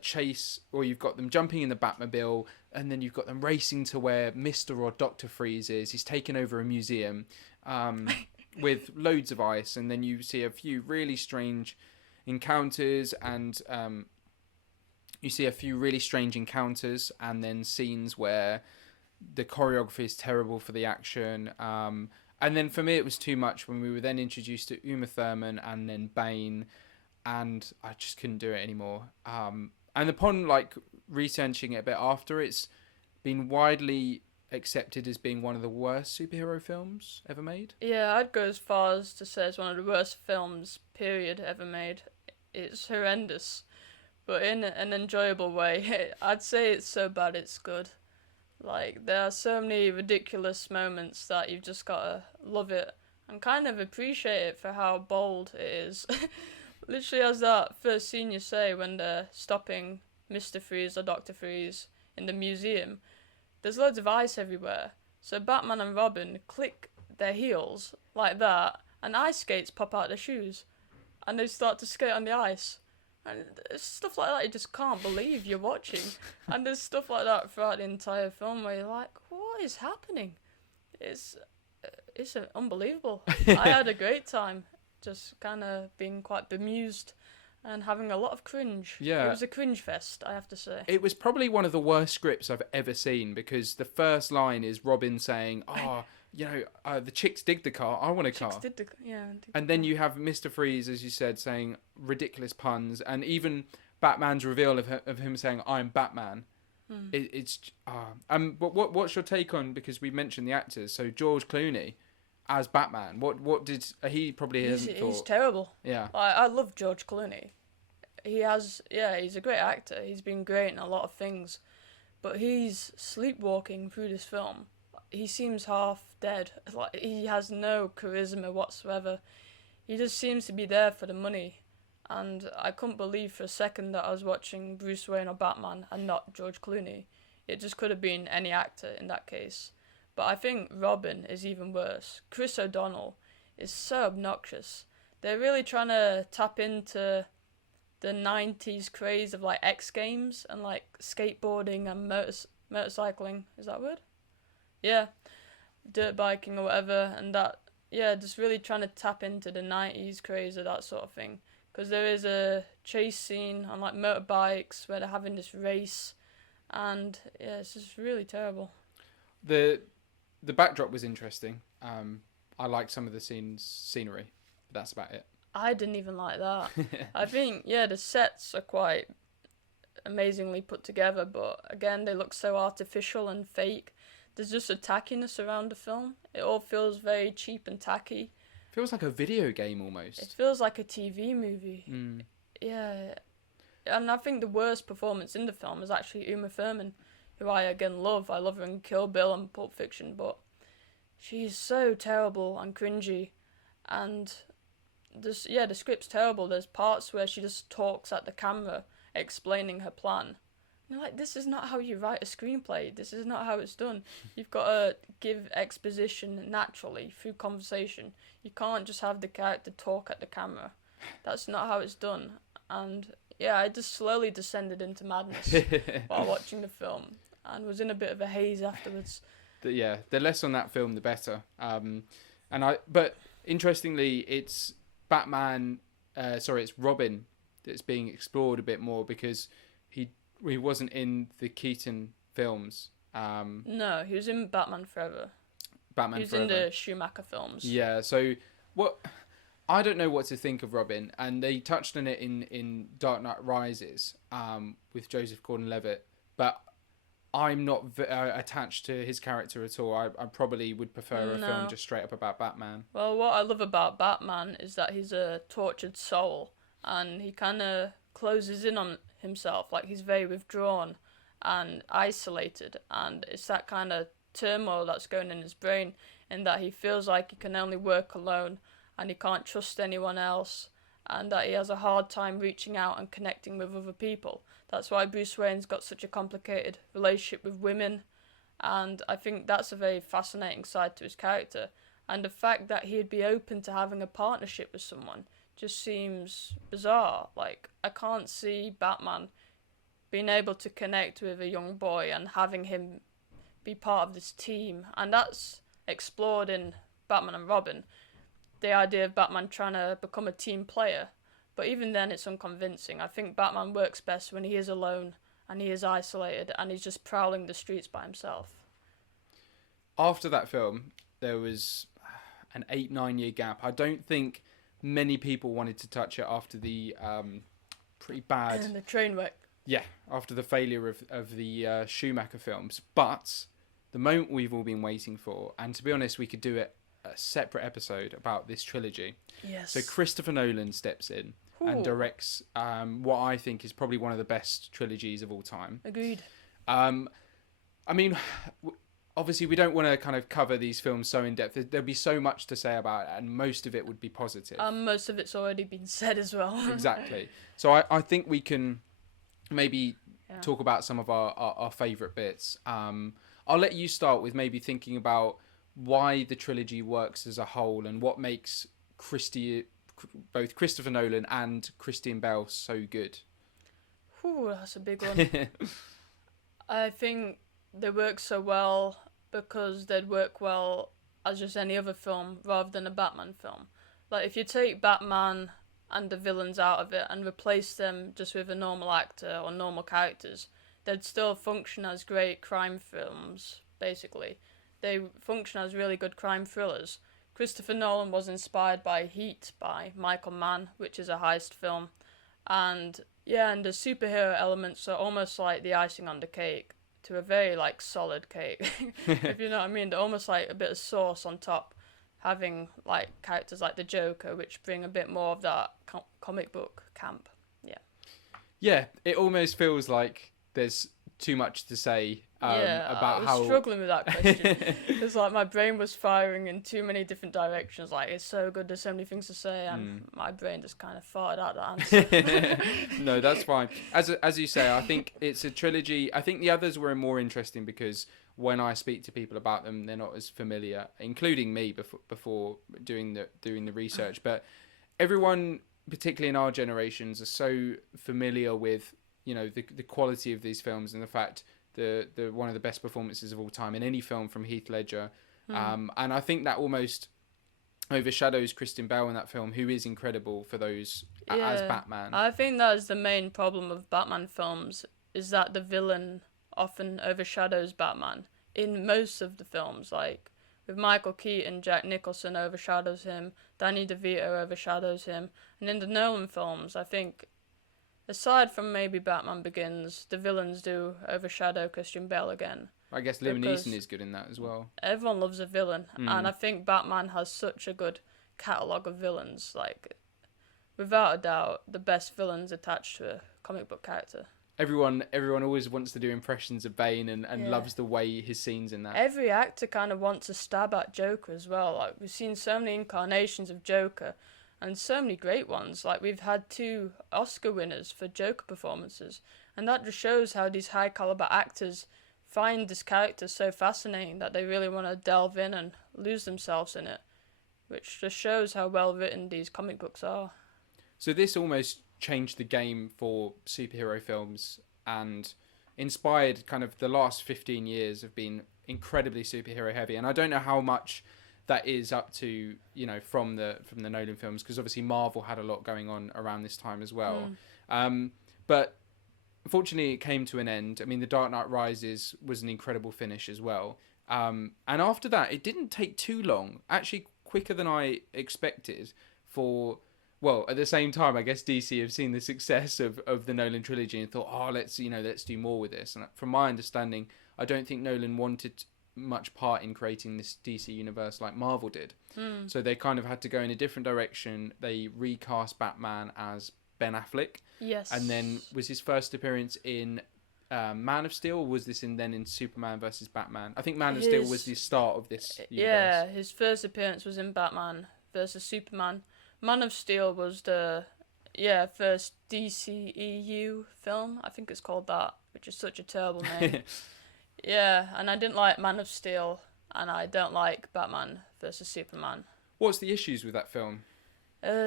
chase, or you've got them jumping in the Batmobile, and then you've got them racing to where Mr. or Dr. Freeze is. He's taken over a museum with loads of ice, and then you see a few really strange encounters, and then scenes where the choreography is terrible for the action. And then for me, it was too much when we were then introduced to Uma Thurman and then Bane, and I just couldn't do it anymore. And upon researching it a bit after, it's been widely accepted as being one of the worst superhero films ever made. Yeah, I'd go as far as to say it's one of the worst films, period, ever made. It's horrendous, but in an enjoyable way. I'd say it's so bad it's good. There are so many ridiculous moments that you've just gotta love it and kind of appreciate it for how bold it is. Literally, as that first scene you say when they're stopping Mr. Freeze or Dr. Freeze in the museum, there's loads of ice everywhere. So Batman and Robin click their heels like that, and ice skates pop out their shoes, and they start to skate on the ice. And there's stuff like that you just can't believe you're watching. And there's stuff like that throughout the entire film where you're like, what is happening? It's unbelievable. I had a great time, just kind of being quite bemused and having a lot of cringe. Yeah. It was a cringe fest, I have to say. It was probably one of the worst scripts I've ever seen, because the first line is Robin saying, the chicks dig the car, I want a car. And then you have Mr. Freeze, as you said, saying ridiculous puns, and even Batman's reveal of him saying, I'm Batman. But what's your take on, because we mentioned the actors, so George Clooney as Batman, what did he probably hasn't thought? He's terrible. Yeah. I love George Clooney. He's a great actor. He's been great in a lot of things, but he's sleepwalking through this film. He seems half dead. He has no charisma whatsoever. He just seems to be there for the money. And I couldn't believe for a second that I was watching Bruce Wayne or Batman and not George Clooney. It just could have been any actor in that case. But I think Robin is even worse. Chris O'Donnell is so obnoxious. They're really trying to tap into the 90s craze of like X Games and like skateboarding and motorcycling. Is that a word? Yeah, dirt biking or whatever, and that, yeah, just really trying to tap into the 90s craze of that sort of thing. Because there is a chase scene on like motorbikes where they're having this race, and yeah, it's just really terrible. The backdrop was interesting. I liked some of the scenery, but that's about it. I didn't even like that. I think, yeah, the sets are quite amazingly put together, but again, they look so artificial and fake. There's just a tackiness around the film. It all feels very cheap and tacky. Feels like a video game almost. It feels like a TV movie. Yeah. And I think the worst performance in the film is actually Uma Thurman, who I again love. I love her in Kill Bill and Pulp Fiction, but she's so terrible and cringy. And the script's terrible. There's parts where she just talks at the camera explaining her plan. And you're like, this is not how you write a screenplay. This is not how it's done. You've got to give exposition naturally through conversation. You can't just have the character talk at the camera. That's not how it's done. And yeah, I just slowly descended into madness while watching the film and was in a bit of a haze afterwards. The less on that film, the better. But interestingly, it's Batman. It's Robin that's being explored a bit more because he wasn't in the Keaton films. No, he was in Batman Forever. He was in the Schumacher films. Yeah. So what? I don't know what to think of Robin, and they touched on it in Dark Knight Rises with Joseph Gordon-Levitt, but I'm not attached to his character at all. I probably would prefer a film just straight up about Batman. Well, what I love about Batman is that he's a tortured soul, and he kind of closes in on himself, like he's very withdrawn and isolated, and it's that kind of turmoil that's going in his brain, in that he feels like he can only work alone, and he can't trust anyone else, and that he has a hard time reaching out and connecting with other people. That's why Bruce Wayne's got such a complicated relationship with women, and I think that's a very fascinating side to his character. And the fact that he'd be open to having a partnership with someone just seems bizarre. Like, I can't see Batman being able to connect with a young boy and having him be part of this team, and that's explored in Batman and Robin. The idea of Batman trying to become a team player, but even then it's unconvincing. I think Batman works best when he is alone and he is isolated and he's just prowling the streets by himself. After that film, there was an 8-9 year gap. I don't think many people wanted to touch it after the pretty bad... And the train wreck. Yeah, after the failure of the Schumacher films. But the moment we've all been waiting for, and to be honest, we could do it a separate episode about this trilogy. Yes. So Christopher Nolan steps in and directs what I think is probably one of the best trilogies of all time. Agreed. I mean, obviously we don't want to kind of cover these films so in depth. There'd be so much to say about it, and most of it would be positive. Most of it's already been said as well. Exactly. So I think we can maybe talk about some of our favourite bits. I'll let you start with maybe thinking about why the trilogy works as a whole and what makes both Christopher Nolan and Christian Bale so good. Ooh, that's a big one. I think they work so well because they'd work well as just any other film rather than a Batman film. Like, if you take Batman and the villains out of it and replace them just with a normal actor or normal characters, they'd still function as great crime films, basically. They function as really good crime thrillers. Christopher Nolan was inspired by Heat by Michael Mann, which is a heist film. And the superhero elements are almost like the icing on the cake to a very solid cake. If you know what I mean. They're almost like a bit of sauce on top, having characters like the Joker, which bring a bit more of that comic book camp. Yeah, it almost feels like there's too much to say about how... I was struggling with that question. It's like my brain was firing in too many different directions. Like, it's so good, there's so many things to say, and my brain just kind of farted out the answer. No, that's fine. As you say, I think it's a trilogy. I think the others were more interesting because when I speak to people about them, they're not as familiar, including me before doing the research. But everyone particularly in our generations, are so familiar with, you know, the quality of these films and the fact the one of the best performances of all time in any film from Heath Ledger. And I think that almost overshadows Kristen Bell in that film, who is incredible for those as Batman. I think that is the main problem of Batman films, is that the villain often overshadows Batman in most of the films. Like with Michael Keaton, Jack Nicholson overshadows him, Danny DeVito overshadows him, and in the Nolan films, I think, aside from maybe Batman Begins, the villains do overshadow Christian Bale again. I guess Liam Neeson is good in that as well. Everyone loves a villain, and I think Batman has such a good catalogue of villains. Like, without a doubt, the best villains attached to a comic book character. Everyone always wants to do impressions of Bane and loves the way his scenes in that. Every actor kind of wants to stab at Joker as well. Like, we've seen so many incarnations of Joker, and so many great ones. Like, we've had 2 Oscar winners for Joker performances, and that just shows how these high caliber actors find this character so fascinating that they really want to delve in and lose themselves in it, which just shows how well written these comic books are. So this almost changed the game for superhero films and inspired kind of the last 15 years have been incredibly superhero heavy. And I don't know how much that is up to, you know, from the Nolan films, because obviously Marvel had a lot going on around this time as well. But unfortunately, it came to an end. I mean, The Dark Knight Rises was an incredible finish as well. And after that, it didn't take too long, actually quicker than I expected for... Well, at the same time, I guess DC have seen the success of the Nolan Trilogy and thought, oh, let's do more with this. And from my understanding, I don't think Nolan wanted much part in creating this DC universe like Marvel did. So they kind of had to go in a different direction. They recast Batman as Ben Affleck. Yes. And then was his first appearance in Man of Steel, or was this in Superman versus Batman? I think Man of Steel was the start of this universe. Yeah, his first appearance was in Batman versus Superman. Man of Steel was the first DCEU film. I think it's called that, which is such a terrible name. Yeah, and I didn't like Man of Steel, and I don't like Batman versus Superman. What's the issues with that film?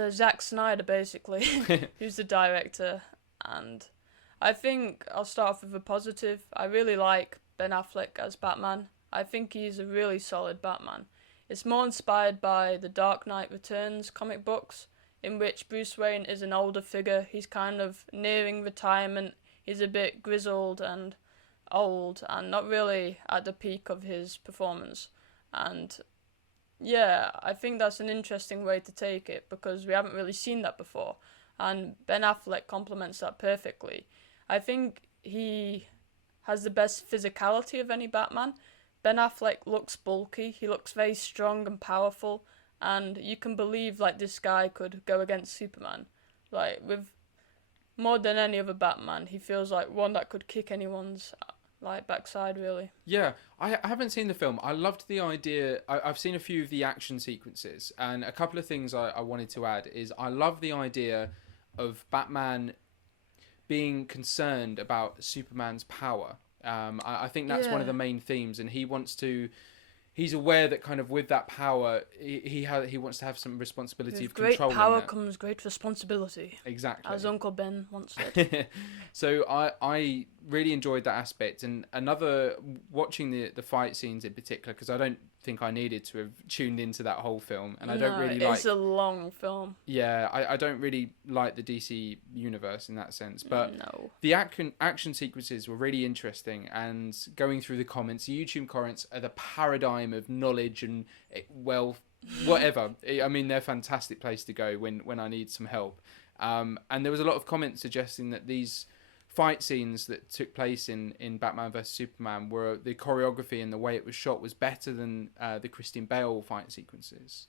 Zack Snyder, basically, who's the director, and I think I'll start off with a positive. I really like Ben Affleck as Batman. I think he's a really solid Batman. It's more inspired by the Dark Knight Returns comic books, in which Bruce Wayne is an older figure. He's kind of nearing retirement. He's a bit grizzled and old and not really at the peak of his performance. And yeah, I think that's an interesting way to take it because we haven't really seen that before. And Ben Affleck complements that perfectly. I think he has the best physicality of any Batman. Ben Affleck looks bulky, he looks very strong and powerful, and you can believe like this guy could go against Superman. Like, with more than any other Batman, he feels like one that could kick anyone's like backside, really. Yeah, I haven't seen the film. I loved the idea. I've seen a few of the action sequences, and a couple of things I wanted to add is I love the idea of Batman being concerned about Superman's power. I think that's one of the main themes, and he's aware that kind of with that power, he wants to have some responsibility of controlling great power that. Comes great responsibility. Exactly. As Uncle Ben once said. So I really enjoyed that aspect, and watching the fight scenes in particular, because I don't think I needed to have tuned into that whole film, and I don't really like... it's a long film. Yeah, I don't really like the DC universe in that sense, but no. The action sequences were really interesting, and going through the comments, the YouTube comments are the paradigm of knowledge and, well, whatever. I mean, they're a fantastic place to go when I need some help. And there was a lot of comments suggesting that these fight scenes that took place in Batman vs Superman were the choreography and the way it was shot was better than the Christian Bale fight sequences.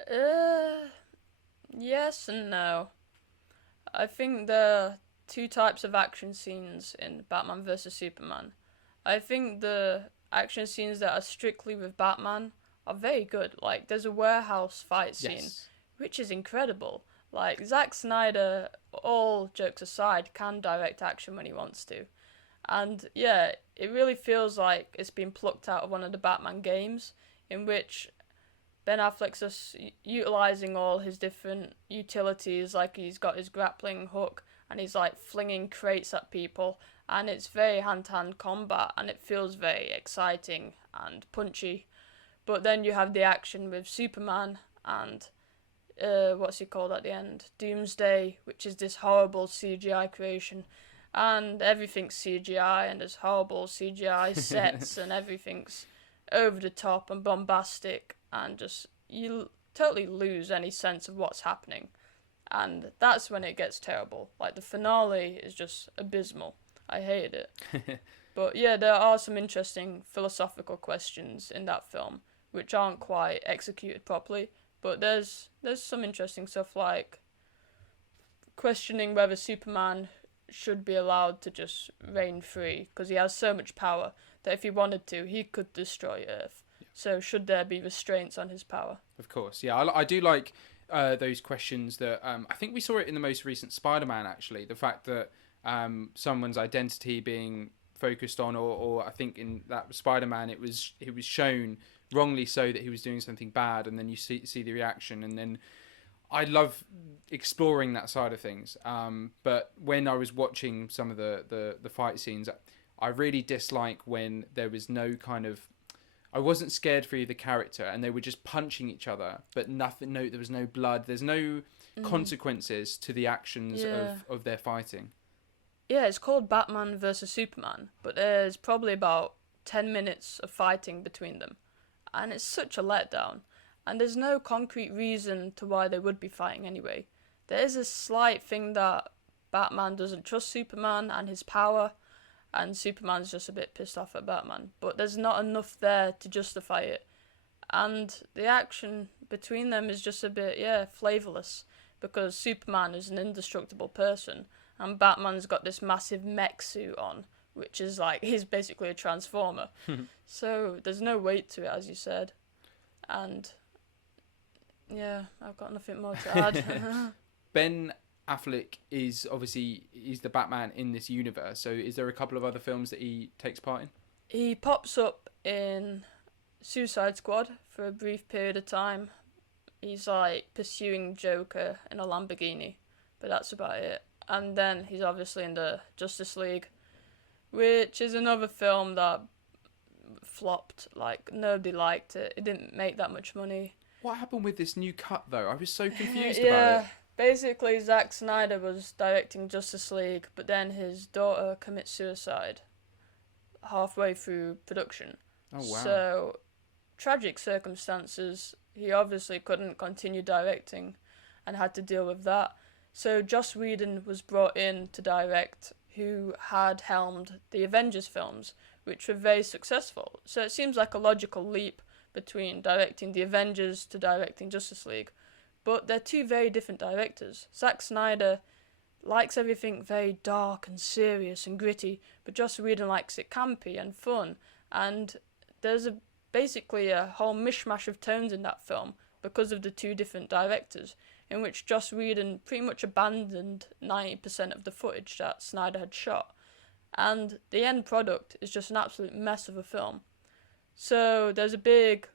Yes and no. I think there are 2 types of action scenes in Batman vs Superman. I think the action scenes that are strictly with Batman are very good. Like, there's a warehouse fight scene, which is incredible. Like, Zack Snyder, all jokes aside, can direct action when he wants to. And yeah, it really feels like it's been plucked out of one of the Batman games, in which Ben Affleck's just utilizing all his different utilities, like he's got his grappling hook and he's like flinging crates at people, and it's very hand-to-hand combat and it feels very exciting and punchy. But then you have the action with Superman and what's he called at the end? Doomsday, which is this horrible CGI creation, and everything's CGI and there's horrible CGI sets and everything's over the top and bombastic, and just you totally lose any sense of what's happening. And that's when it gets terrible. Like, the finale is just abysmal. I hated it. But yeah, there are some interesting philosophical questions in that film, which aren't quite executed properly. But there's some interesting stuff, like questioning whether Superman should be allowed to just reign free, because he has so much power that if he wanted to, he could destroy Earth. Yeah. So should there be restraints on his power? Of course, yeah. I do like those questions that I think we saw it in the most recent Spider-Man, actually. The fact that someone's identity being focused on, or I think in that Spider-Man it was shown wrongly so that he was doing something bad, and then you see the reaction, and then I love exploring that side of things. But when I was watching some of the fight scenes, I really dislike when there was no kind of, I wasn't scared for either character and they were just punching each other, but nothing. No, there was no blood. There's no consequences to the actions of their fighting. Yeah, it's called Batman versus Superman, but there's probably about 10 minutes of fighting between them. And it's such a letdown. And there's no concrete reason to why they would be fighting anyway. There is a slight thing that Batman doesn't trust Superman and his power, and Superman's just a bit pissed off at Batman. But there's not enough there to justify it. And the action between them is just a bit, flavourless, because Superman is an indestructible person, and Batman's got this massive mech suit on, which is like, he's basically a transformer. So there's no weight to it, as you said. And yeah, I've got nothing more to add. Ben Affleck is obviously, he's the Batman in this universe. So is there a couple of other films that he takes part in? He pops up in Suicide Squad for a brief period of time. He's like pursuing Joker in a Lamborghini, but that's about it. And then he's obviously in the Justice League, which is another film that flopped. Like, nobody liked it. It didn't make that much money. What happened with this new cut, though? I was so confused about it. Basically, Zack Snyder was directing Justice League, but then his daughter commits suicide halfway through production. Oh, wow. So, tragic circumstances. He obviously couldn't continue directing and had to deal with that. So Joss Whedon was brought in to direct, who had helmed the Avengers films, which were very successful. So it seems like a logical leap between directing the Avengers to directing Justice League. But they're two very different directors. Zack Snyder likes everything very dark and serious and gritty, but Joss Whedon likes it campy and fun. And there's basically a whole mishmash of tones in that film because of the two different directors, in which Joss Whedon pretty much abandoned 90% of the footage that Snyder had shot. And the end product is just an absolute mess of a film. So there's a big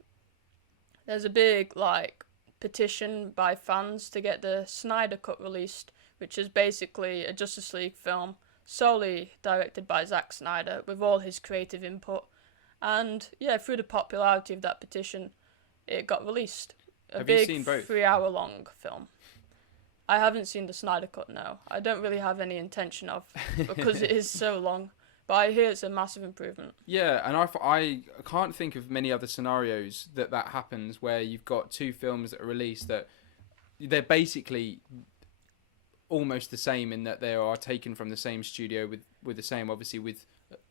like petition by fans to get the Snyder Cut released, which is basically a Justice League film solely directed by Zack Snyder with all his creative input. And yeah, through the popularity of that petition, it got released. Have you seen both? 3-hour-long film. I haven't seen the Snyder Cut, no. I don't really have any intention of, because it is so long. But I hear it's a massive improvement. Yeah, and I can't think of many other scenarios that happens where you've got two films that are released that they're basically almost the same in that they are taken from the same studio with the same, obviously, with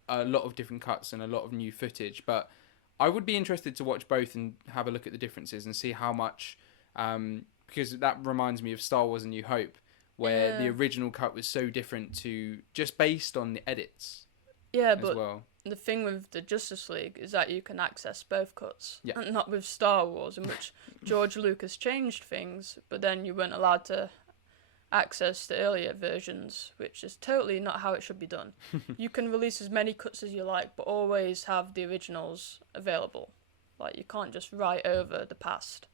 a lot of different cuts and a lot of new footage. But I would be interested to watch both and have a look at the differences and see how much, because that reminds me of Star Wars: A New Hope, where the original cut was so different to just based on the edits. Yeah, but the thing with the Justice League is that you can access both cuts, and not with Star Wars, in which George Lucas changed things, but then you weren't allowed to access the earlier versions, which is totally not how it should be done. You can release as many cuts as you like, but always have the originals available. Like, you can't just write over the past.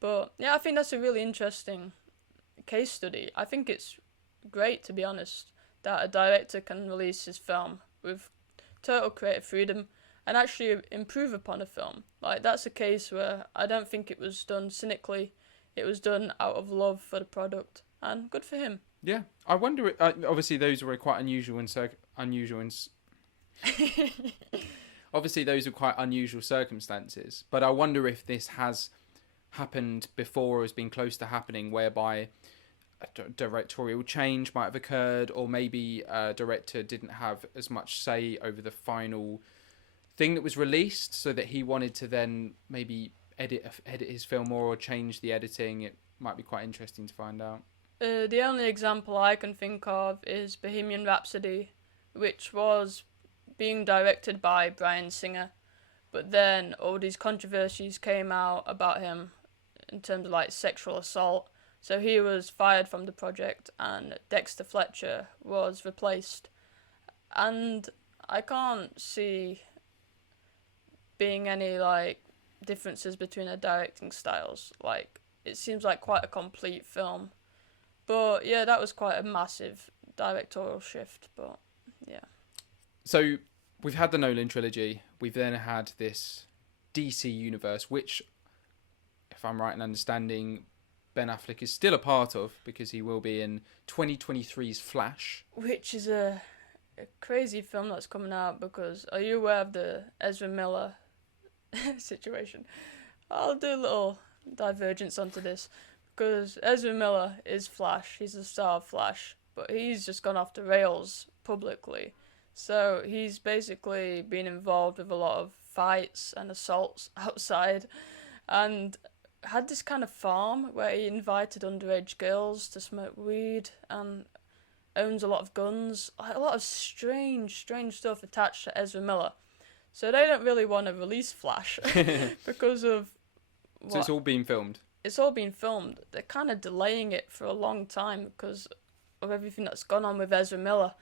But yeah, I think that's a really interesting case study. I think it's great, to be honest, that a director can release his film with total creative freedom and actually improve upon a film. Like, that's a case where I don't think it was done cynically. It was done out of love for the product, and good for him. Yeah, I wonder. Obviously, those were quite unusual obviously, those are quite unusual circumstances. But I wonder if this has happened before or has been close to happening, whereby a directorial change might have occurred, or maybe a director didn't have as much say over the final thing that was released, so that he wanted to then maybe edit his film more or change the editing. It might be quite interesting to find out. The only example I can think of is Bohemian Rhapsody, which was being directed by Bryan Singer, but then all these controversies came out about him in terms of like sexual assault, so he was fired from the project and Dexter Fletcher was replaced. And I can't see being any like differences between the directing styles. Like, it seems like quite a complete film. But yeah, that was quite a massive directorial shift, but yeah. So we've had the Nolan trilogy. We've then had this DC universe, which, if I'm right in understanding, Ben Affleck is still a part of, because he will be in 2023's Flash. Which is a crazy film that's coming out, because are you aware of the Ezra Miller situation? I'll do a little divergence onto this, because Ezra Miller is Flash. He's the star of Flash, but he's just gone off the rails publicly. So he's basically been involved with a lot of fights and assaults outside, and had this kind of farm where he invited underage girls to smoke weed, and owns a lot of guns. A lot of strange stuff attached to Ezra Miller. So they don't really want to release Flash because of what? So it's all being filmed? It's all been filmed. They're kind of delaying it for a long time because of everything that's gone on with Ezra Miller.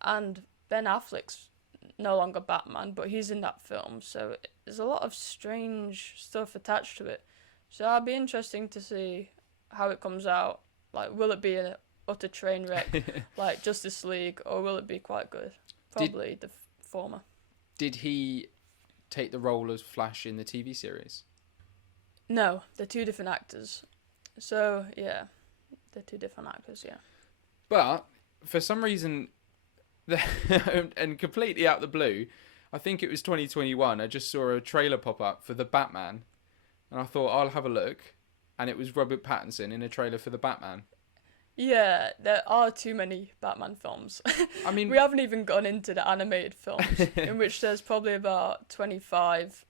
And Ben Affleck's no longer Batman, but he's in that film. So there's a lot of strange stuff attached to it. So it'll be interesting to see how it comes out. Like, will it be an utter train wreck like Justice League, or will it be quite good? Probably the former. Did he take the role as Flash in the TV series? No, they're two different actors. So, yeah, they're two different actors, yeah. But, for some reason, and completely out of the blue, I think it was 2021, I just saw a trailer pop up for The Batman, and I thought, I'll have a look, and it was Robert Pattinson in a trailer for The Batman. Yeah, there are too many Batman films. I mean, we haven't even gone into the animated films, in which there's probably about 25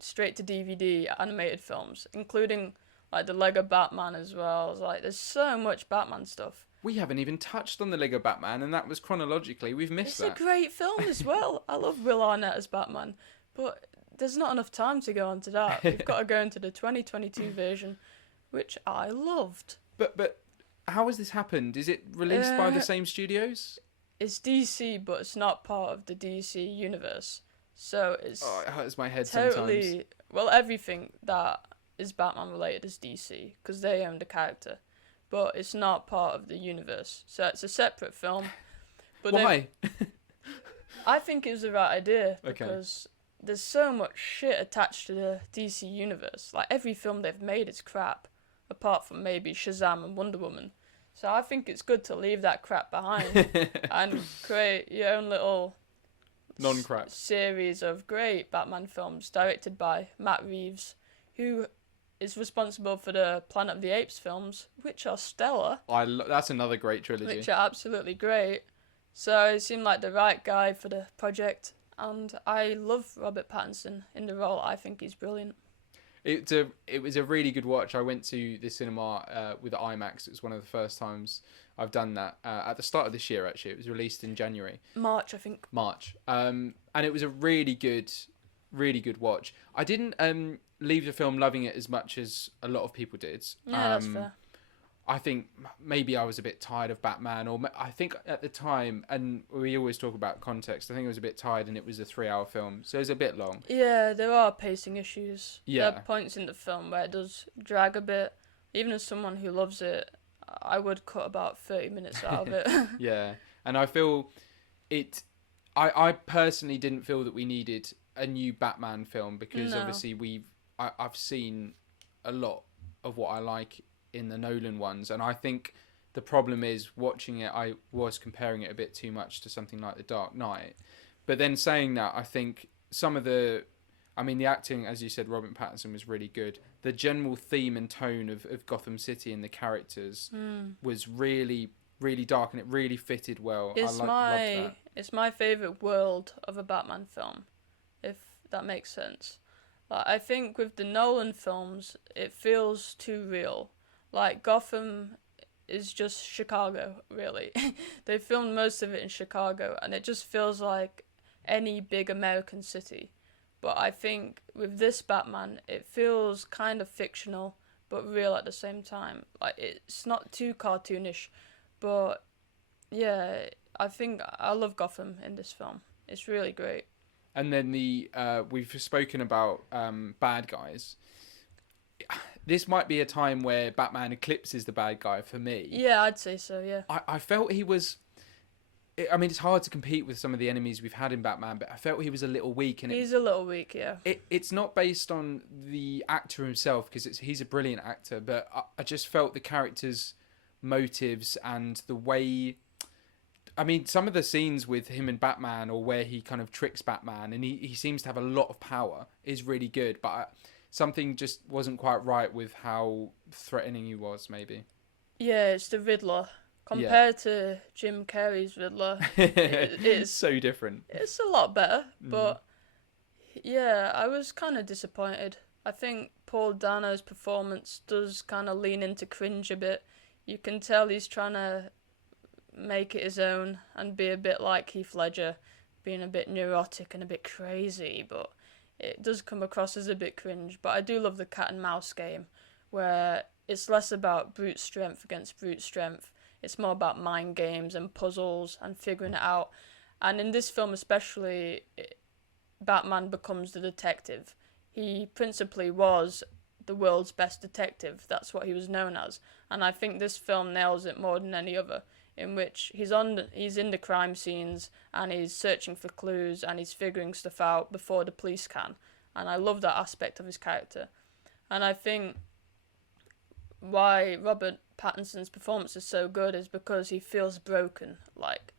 straight to DVD animated films, including like the Lego Batman as well. Like, there's so much Batman stuff. We haven't even touched on the Lego Batman, and that was chronologically. We've missed that. It's a great film as well. I love Will Arnett as Batman, but there's not enough time to go on to that. We've got to go into the 2022 version, which I loved. But how has this happened? Is it released by the same studios? It's DC, but it's not part of the DC universe. So it's it hurts my head totally sometimes. Well, everything that is Batman related is DC because they own the character, but it's not part of the universe. So it's a separate film. But why? I think it was the right idea because there's so much shit attached to the DC universe. Like, every film they've made is crap, apart from maybe Shazam and Wonder Woman. So I think it's good to leave that crap behind and create your own little non-crap series of great Batman films directed by Matt Reeves, who is responsible for the Planet of the Apes films, which are stellar. That's another great trilogy. Which are absolutely great. So it seemed like the right guy for the project, and I love Robert Pattinson in the role. I think he's brilliant. It was a really good watch. I went to the cinema with IMAX. It was one of the first times I've done that. At the start of this year, actually. It was released in January. March, I think. March. And it was a really good watch. I didn't leave the film loving it as much as a lot of people did. Yeah, that's fair. I think maybe I was a bit tired of Batman, or I think at the time, and we always talk about context, I think I was a bit tired and it was a 3-hour film, so it was a bit long. Yeah, there are pacing issues. Yeah. There are points in the film where it does drag a bit. Even as someone who loves it, I would cut about 30 minutes out of it. Yeah, and I feel I personally didn't feel that we needed a new Batman film, because No. obviously I've seen a lot of what I like in the Nolan ones, and I think the problem is, watching it, I was comparing it a bit too much to something like The Dark Knight. But then saying that, I think the acting, as you said, Robert Pattinson was really good. The general theme and tone of Gotham City and the characters was really, really dark, and it really fitted well. It's loved that. It's my favourite world of a Batman film, if that makes sense. Like, I think with the Nolan films, it feels too real. Like, Gotham is just Chicago, really. They filmed most of it in Chicago, and it just feels like any big American city. But I think with this Batman, it feels kind of fictional, but real at the same time. Like, it's not too cartoonish, but yeah, I think I love Gotham in this film. It's really great. And then we've spoken about bad guys. This might be a time where Batman eclipses the bad guy for me. Yeah, I'd say so, yeah. I felt he was... I mean, it's hard to compete with some of the enemies we've had in Batman, but I felt he was a little weak. And He's a little weak, yeah. It's not based on the actor himself, because he's a brilliant actor, but I just felt the character's motives and the way... I mean, some of the scenes with him and Batman, or where he kind of tricks Batman, and he seems to have a lot of power, is really good, but... something just wasn't quite right with how threatening he was, maybe. Yeah, it's the Riddler. Compared to Jim Carrey's Riddler, it's so different. It's a lot better, but yeah, I was kind of disappointed. I think Paul Dano's performance does kind of lean into cringe a bit. You can tell he's trying to make it his own and be a bit like Heath Ledger, being a bit neurotic and a bit crazy, but it does come across as a bit cringe. But I do love the cat and mouse game, where it's less about brute strength against brute strength. It's more about mind games and puzzles and figuring it out. And in this film especially, Batman becomes the detective. He principally was the world's best detective. That's what he was known as. And I think this film nails it more than any other, in which he's in the crime scenes and he's searching for clues and he's figuring stuff out before the police can. And I love that aspect of his character. And I think why Robert Pattinson's performance is so good is because he feels broken. Like,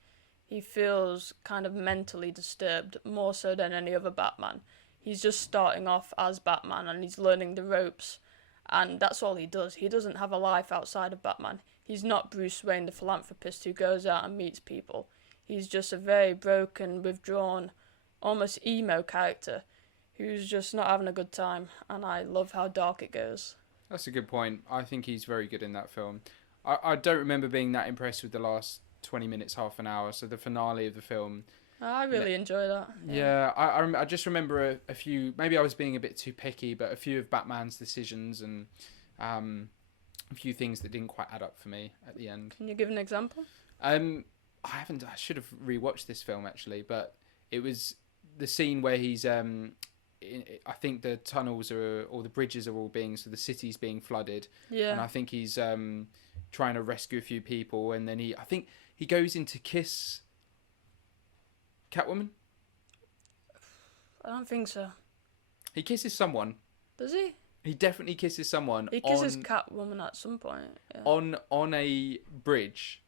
he feels kind of mentally disturbed, more so than any other Batman. He's just starting off as Batman and he's learning the ropes, and that's all he does. He doesn't have a life outside of Batman. He's not Bruce Wayne, the philanthropist who goes out and meets people. He's just a very broken, withdrawn, almost emo character who's just not having a good time, and I love how dark it goes. That's a good point. I think he's very good in that film. I don't remember being that impressed with the last 20 minutes, half an hour, so the finale of the film. I really enjoy that. Yeah, I just remember a few, maybe I was being a bit too picky, but a few of Batman's decisions and a few things that didn't quite add up for me at the end. Can you give an example? I should have rewatched this film actually, but it was the scene where he's I think the tunnels or the bridges are all so the city's being flooded. Yeah. And I think he's trying to rescue a few people, and then I think he goes in to kiss Catwoman. I don't think so. He kisses someone. Does he? He definitely kisses someone. He kisses Catwoman at some point. Yeah. On a bridge,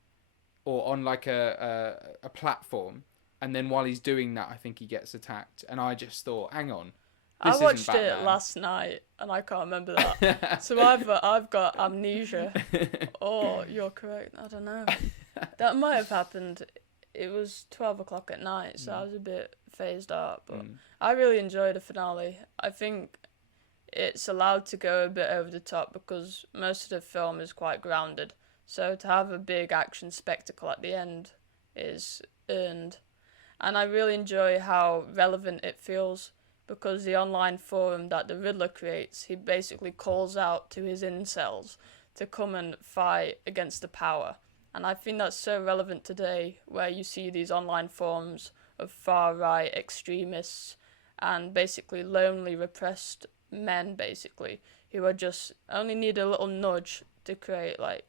or on like a platform, and then while he's doing that, I think he gets attacked. And I just thought, hang on. I watched it last night and I can't remember that. So either I've got amnesia or you're correct. I don't know. That might have happened. It was 12 o'clock at night, so I was a bit phased out. But I really enjoyed the finale. I think it's allowed to go a bit over the top because most of the film is quite grounded. So to have a big action spectacle at the end is earned. And I really enjoy how relevant it feels, because the online forum that the Riddler creates, he basically calls out to his incels to come and fight against the power. And I think that's so relevant today, where you see these online forums of far-right extremists and basically lonely, repressed men, basically, who are just only need a little nudge to create, like,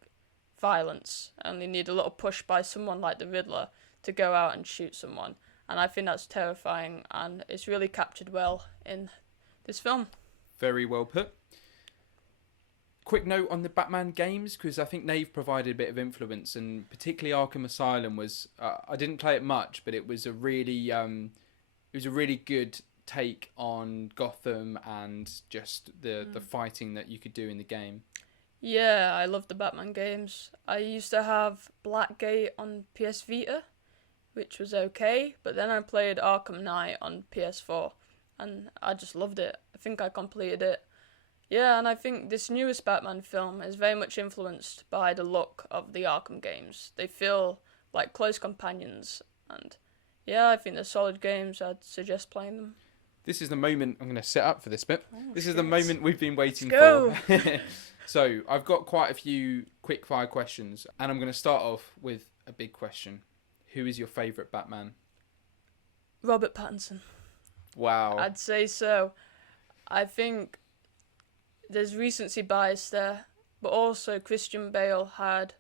violence, only need a little push by someone like the Riddler to go out and shoot someone. And I think that's terrifying, and it's really captured well in this film. Very well put. Quick note on the Batman games, because I think they've provided a bit of influence, and particularly Arkham Asylum was. I didn't play it much, but it was a really good take on Gotham and just the fighting that you could do in the game. Yeah, I love the Batman games. I used to have Blackgate on PS Vita, which was okay, but then I played Arkham Knight on PS4, and I just loved it. I think I completed it. Yeah, and I think this newest Batman film is very much influenced by the look of the Arkham games. They feel like close companions, and yeah, I think they're solid games. I'd suggest playing them. This is the moment I'm going to set up for this bit. This is the moment we've been waiting for. So, I've got quite a few quick fire questions, and I'm going to start off with a big question. Who is your favourite Batman? Robert Pattinson. Wow. I'd say so. I think there's recency bias there, but also Christian Bale had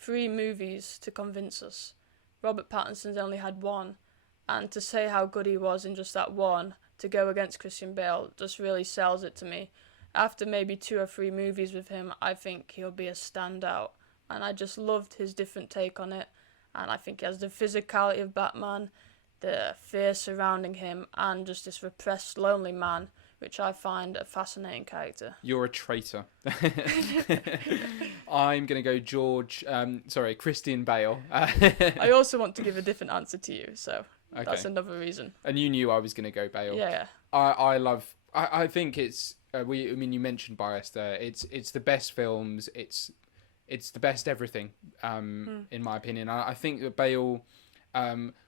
3 movies to convince us. Robert Pattinson's only had 1, and to say how good he was in just that 1, to go against Christian Bale, just really sells it to me. After maybe 2 or 3 movies with him, I think he'll be a standout, and I just loved his different take on it, and I think he has the physicality of Batman, the fear surrounding him, and just this repressed, lonely man, which I find a fascinating character. You're a traitor. I'm going to go Christian Bale. I also want to give a different answer to you, so okay. That's another reason. And you knew I was going to go Bale. Yeah. I think it's, you mentioned bias there. It's the best films. It's the best everything, in my opinion. I think that Bale,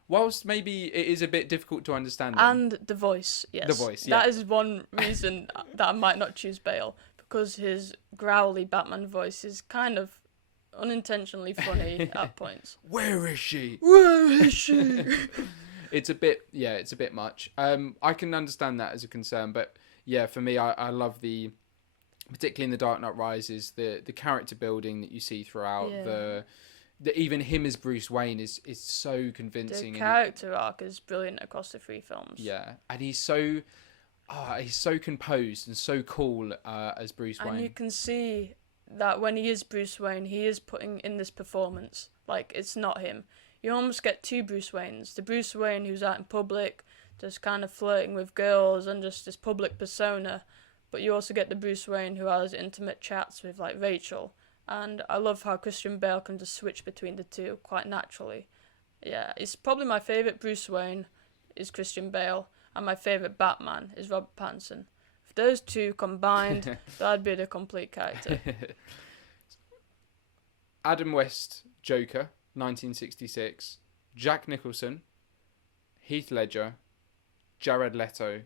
whilst maybe it is a bit difficult to understand. And the voice, yes. The voice, yeah. That is one reason that I might not choose Bale, because his growly Batman voice is kind of unintentionally funny at points. Where is she? Where is she? It's a bit much. I can understand that as a concern, but yeah, for me, I love particularly in The Dark Knight Rises, the character building that you see throughout. Yeah. Even him as Bruce Wayne is so convincing. The character arc is brilliant across the 3 films. Yeah, and he's so composed and so cool as Bruce Wayne. And you can see that when he is Bruce Wayne, he is putting in this performance. Like, it's not him. You almost get 2 Bruce Waynes. The Bruce Wayne who's out in public, just kind of flirting with girls and just this public persona. But you also get the Bruce Wayne who has intimate chats with, like, Rachel. And I love how Christian Bale can just switch between the 2 quite naturally. Yeah, it's probably my favourite Bruce Wayne is Christian Bale, and my favourite Batman is Robert Pattinson. If those 2 combined, that'd be the complete character. Adam West, Joker, 1966. Jack Nicholson, Heath Ledger, Jared Leto,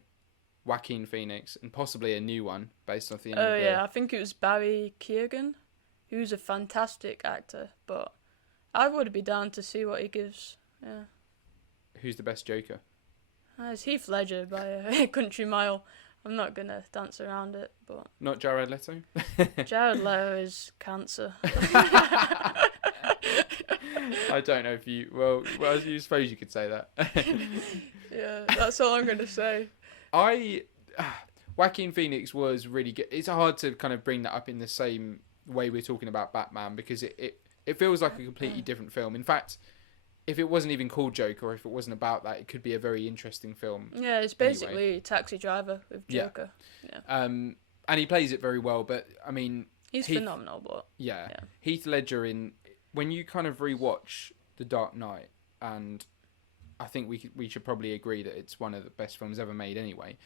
Joaquin Phoenix, and possibly a new one based off the end of the... I think it was Barry Keoghan, who's a fantastic actor, but I would be down to see what he gives. Yeah. Who's the best Joker? It's Heath Ledger by a country mile. I'm not gonna dance around it, but not Jared Leto. Jared Leto is cancer. I don't know if you. Well, you suppose you could say that. Yeah, that's all I'm gonna say. Joaquin Phoenix was really good. It's hard to kind of bring that up in the same way we're talking about Batman, because it feels like a completely different film. In fact, if it wasn't even called Joker, or if it wasn't about that, it could be a very interesting film. Yeah, it's basically Taxi Driver with Joker. Yeah. And he plays it very well, but I mean, he's phenomenal. But yeah, Heath Ledger when you kind of rewatch The Dark Knight, and I think we should probably agree that it's one of the best films ever made anyway.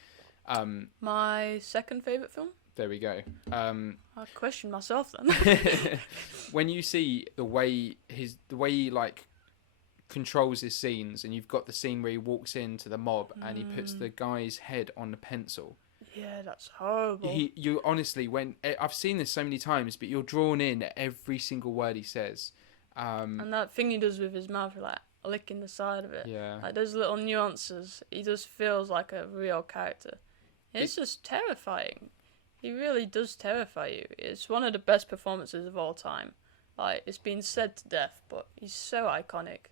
My second favourite film? There we go. I question myself then. When you see the way he like controls his scenes, and you've got the scene where he walks into the mob and he puts the guy's head on the pencil. Yeah, that's horrible. You honestly, when I've seen this so many times, but you're drawn in at every single word he says. And that thing he does with his mouth, like licking the side of it. Yeah. Like those little nuances, he just feels like a real character. It's just terrifying. He really does terrify you. It's one of the best performances of all time. Like, it's been said to death, but he's so iconic.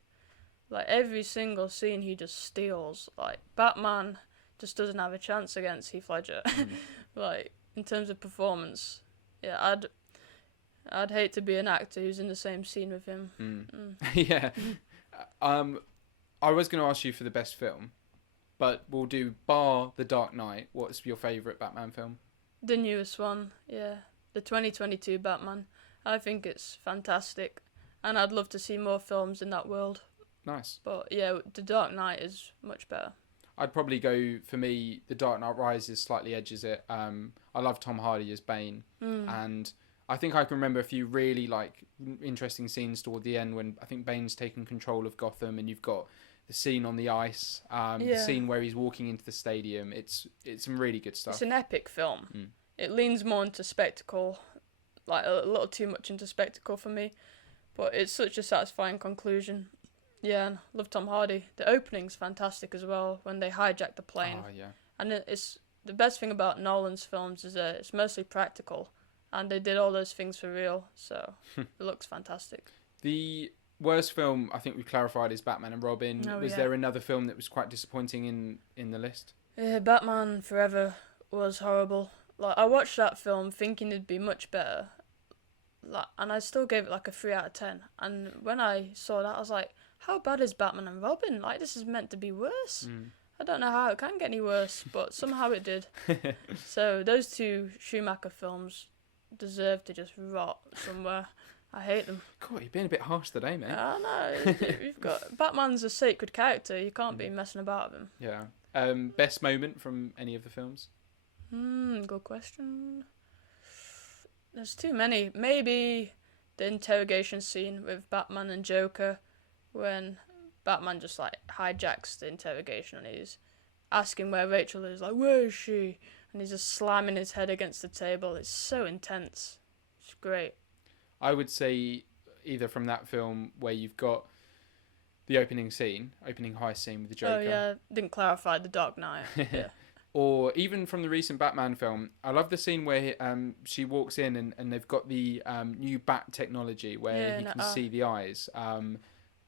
Like, every single scene he just steals. Like, Batman just doesn't have a chance against Heath Ledger. Like, in terms of performance. Yeah, I'd hate to be an actor who's in the same scene with him. Yeah. I was going to ask you for the best film, but we'll do bar The Dark Knight. What's your favourite Batman film? The newest one, yeah. The 2022 Batman. I think it's fantastic. And I'd love to see more films in that world. Nice. But yeah, The Dark Knight is much better. I'd probably go, for me, The Dark Knight Rises slightly edges it. I love Tom Hardy as Bane. And I think I can remember a few really interesting scenes toward the end when I think Bane's taken control of Gotham, and you've got the scene on the ice, the scene where he's walking into the stadium. It's some really good stuff. It's an epic film. It leans more into spectacle, like a little too much into spectacle for me, but it's such a satisfying conclusion. Yeah, and I love Tom Hardy. The opening's fantastic as well when they hijack the plane. Oh, yeah. And it's the best thing about Nolan's films is that it's mostly practical, and they did all those things for real, so it looks fantastic. The worst film I think we clarified is Batman and Robin. Was there another film that was quite disappointing in the list? Batman Forever was horrible. Like, I watched that film thinking it'd be much better, and I still gave it like a 3 out of 10. And when I saw that, I was like, how bad is Batman and Robin? Like, this is meant to be worse. I don't know how it can get any worse, but somehow it did. So those two Schumacher films deserve to just rot somewhere. I hate them. God, you're being a bit harsh today, mate. I know. You've got Batman's a sacred character. You can't be messing about with him. Yeah. Best moment from any of the films? Good question. There's too many. Maybe the interrogation scene with Batman and Joker, when Batman just like hijacks the interrogation and he's asking where Rachel is, like, where is she? And he's just slamming his head against the table. It's so intense. It's great. I would say either from that film where you've got the opening heist scene with the Joker. Oh yeah, didn't clarify The Dark Knight. Yeah. Or even from the recent Batman film, I love the scene where she walks in and they've got the new bat technology where he can see the eyes.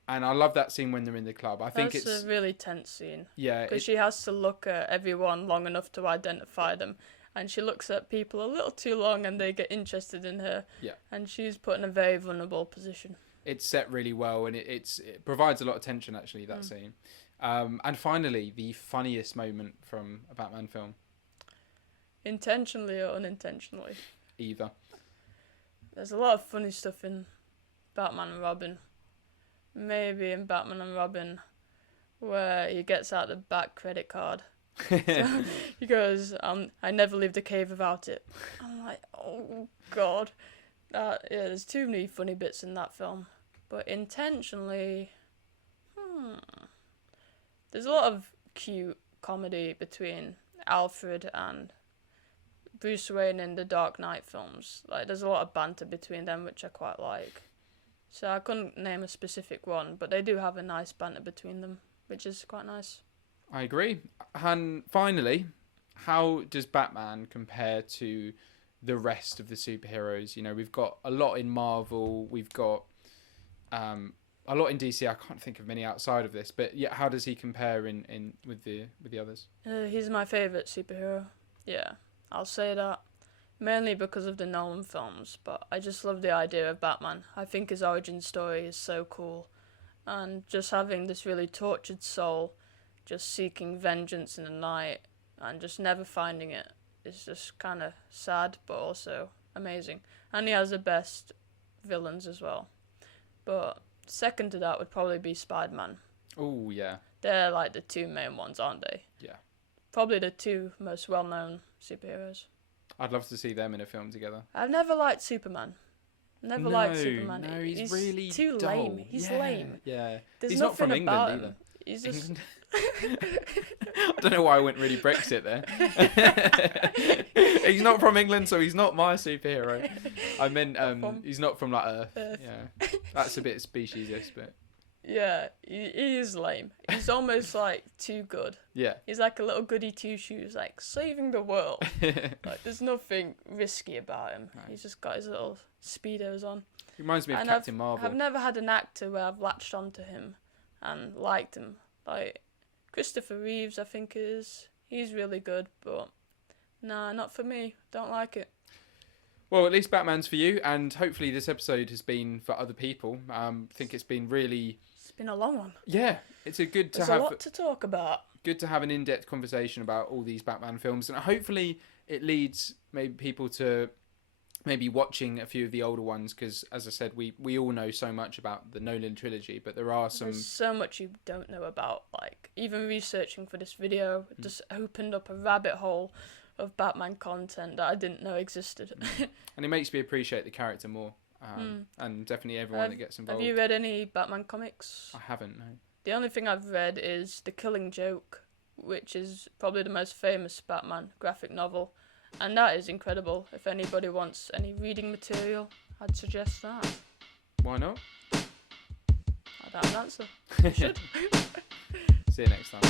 And I love that scene when they're in the club. I think it's a really tense scene. Yeah. Because she has to look at everyone long enough to identify them. And she looks at people a little too long and they get interested in her. Yeah. And she's put in a very vulnerable position. It's set really well, and it provides a lot of tension, actually, that scene. And finally, the funniest moment from a Batman film. Intentionally or unintentionally? Either. There's a lot of funny stuff in Batman and Robin. Maybe in Batman and Robin, where he gets out the back credit card. So he goes, I never leave the cave without it. I'm like, oh God. There's too many funny bits in that film. But intentionally, there's a lot of cute comedy between Alfred and Bruce Wayne in the Dark Knight films. Like, there's a lot of banter between them, which I quite like. So I couldn't name a specific one, but they do have a nice banter between them, which is quite nice. I agree. And finally, how does Batman compare to the rest of the superheroes? You know, we've got a lot in Marvel, we've got a lot in DC. I can't think of many outside of this, but yeah, how does he compare with the others? He's my favourite superhero. Yeah, I'll say that. Mainly because of the Nolan films, but I just love the idea of Batman. I think his origin story is so cool. And just having this really tortured soul, just seeking vengeance in the night, and just never finding it, is just kind of sad, but also amazing. And he has the best villains as well. But second to that would probably be Spider-Man. Oh, yeah. They're like the two main ones, aren't they? Yeah. Probably the two most well-known superheroes. I'd love to see them in a film together. I've never liked Superman. Liked Superman. No, he's really too dull. lame. He's lame. Yeah. There's he's not from England about either. Him. He's just I don't know why I went really Brexit there. He's not from England, so he's not my superhero. I meant he's not from like Earth. Yeah, that's a bit speciesist, but yeah, he is lame. He's almost like too good. yeah, He's like a little goody two shoes, like saving the world. Like there's nothing risky about him. No. He's just got his little speedos on. He reminds me of And Captain Marvel. I've never had an actor where I've latched onto him and liked him. Like Christopher Reeves, I think he's really good, but nah, not for me. Don't like it. Well, at least Batman's for you, and hopefully this episode has been for other people. I think it's been really. It's been a long one. Yeah, it's a good to There's have. a lot to talk about. Good to have an in-depth conversation about all these Batman films, and hopefully it leads maybe people to maybe watching a few of the older ones, because as I said, we all know so much about the Nolan trilogy, but there are some. There's so much you don't know about. Like even researching for this video just opened up a rabbit hole of Batman content that I didn't know existed. And it makes me appreciate the character more, and definitely everyone that gets involved. Have you read any Batman comics? I haven't, no. The only thing I've read is The Killing Joke, which is probably the most famous Batman graphic novel. And that is incredible. If anybody wants any reading material, I'd suggest that. Why not? I don't have an answer. You should. See you next time.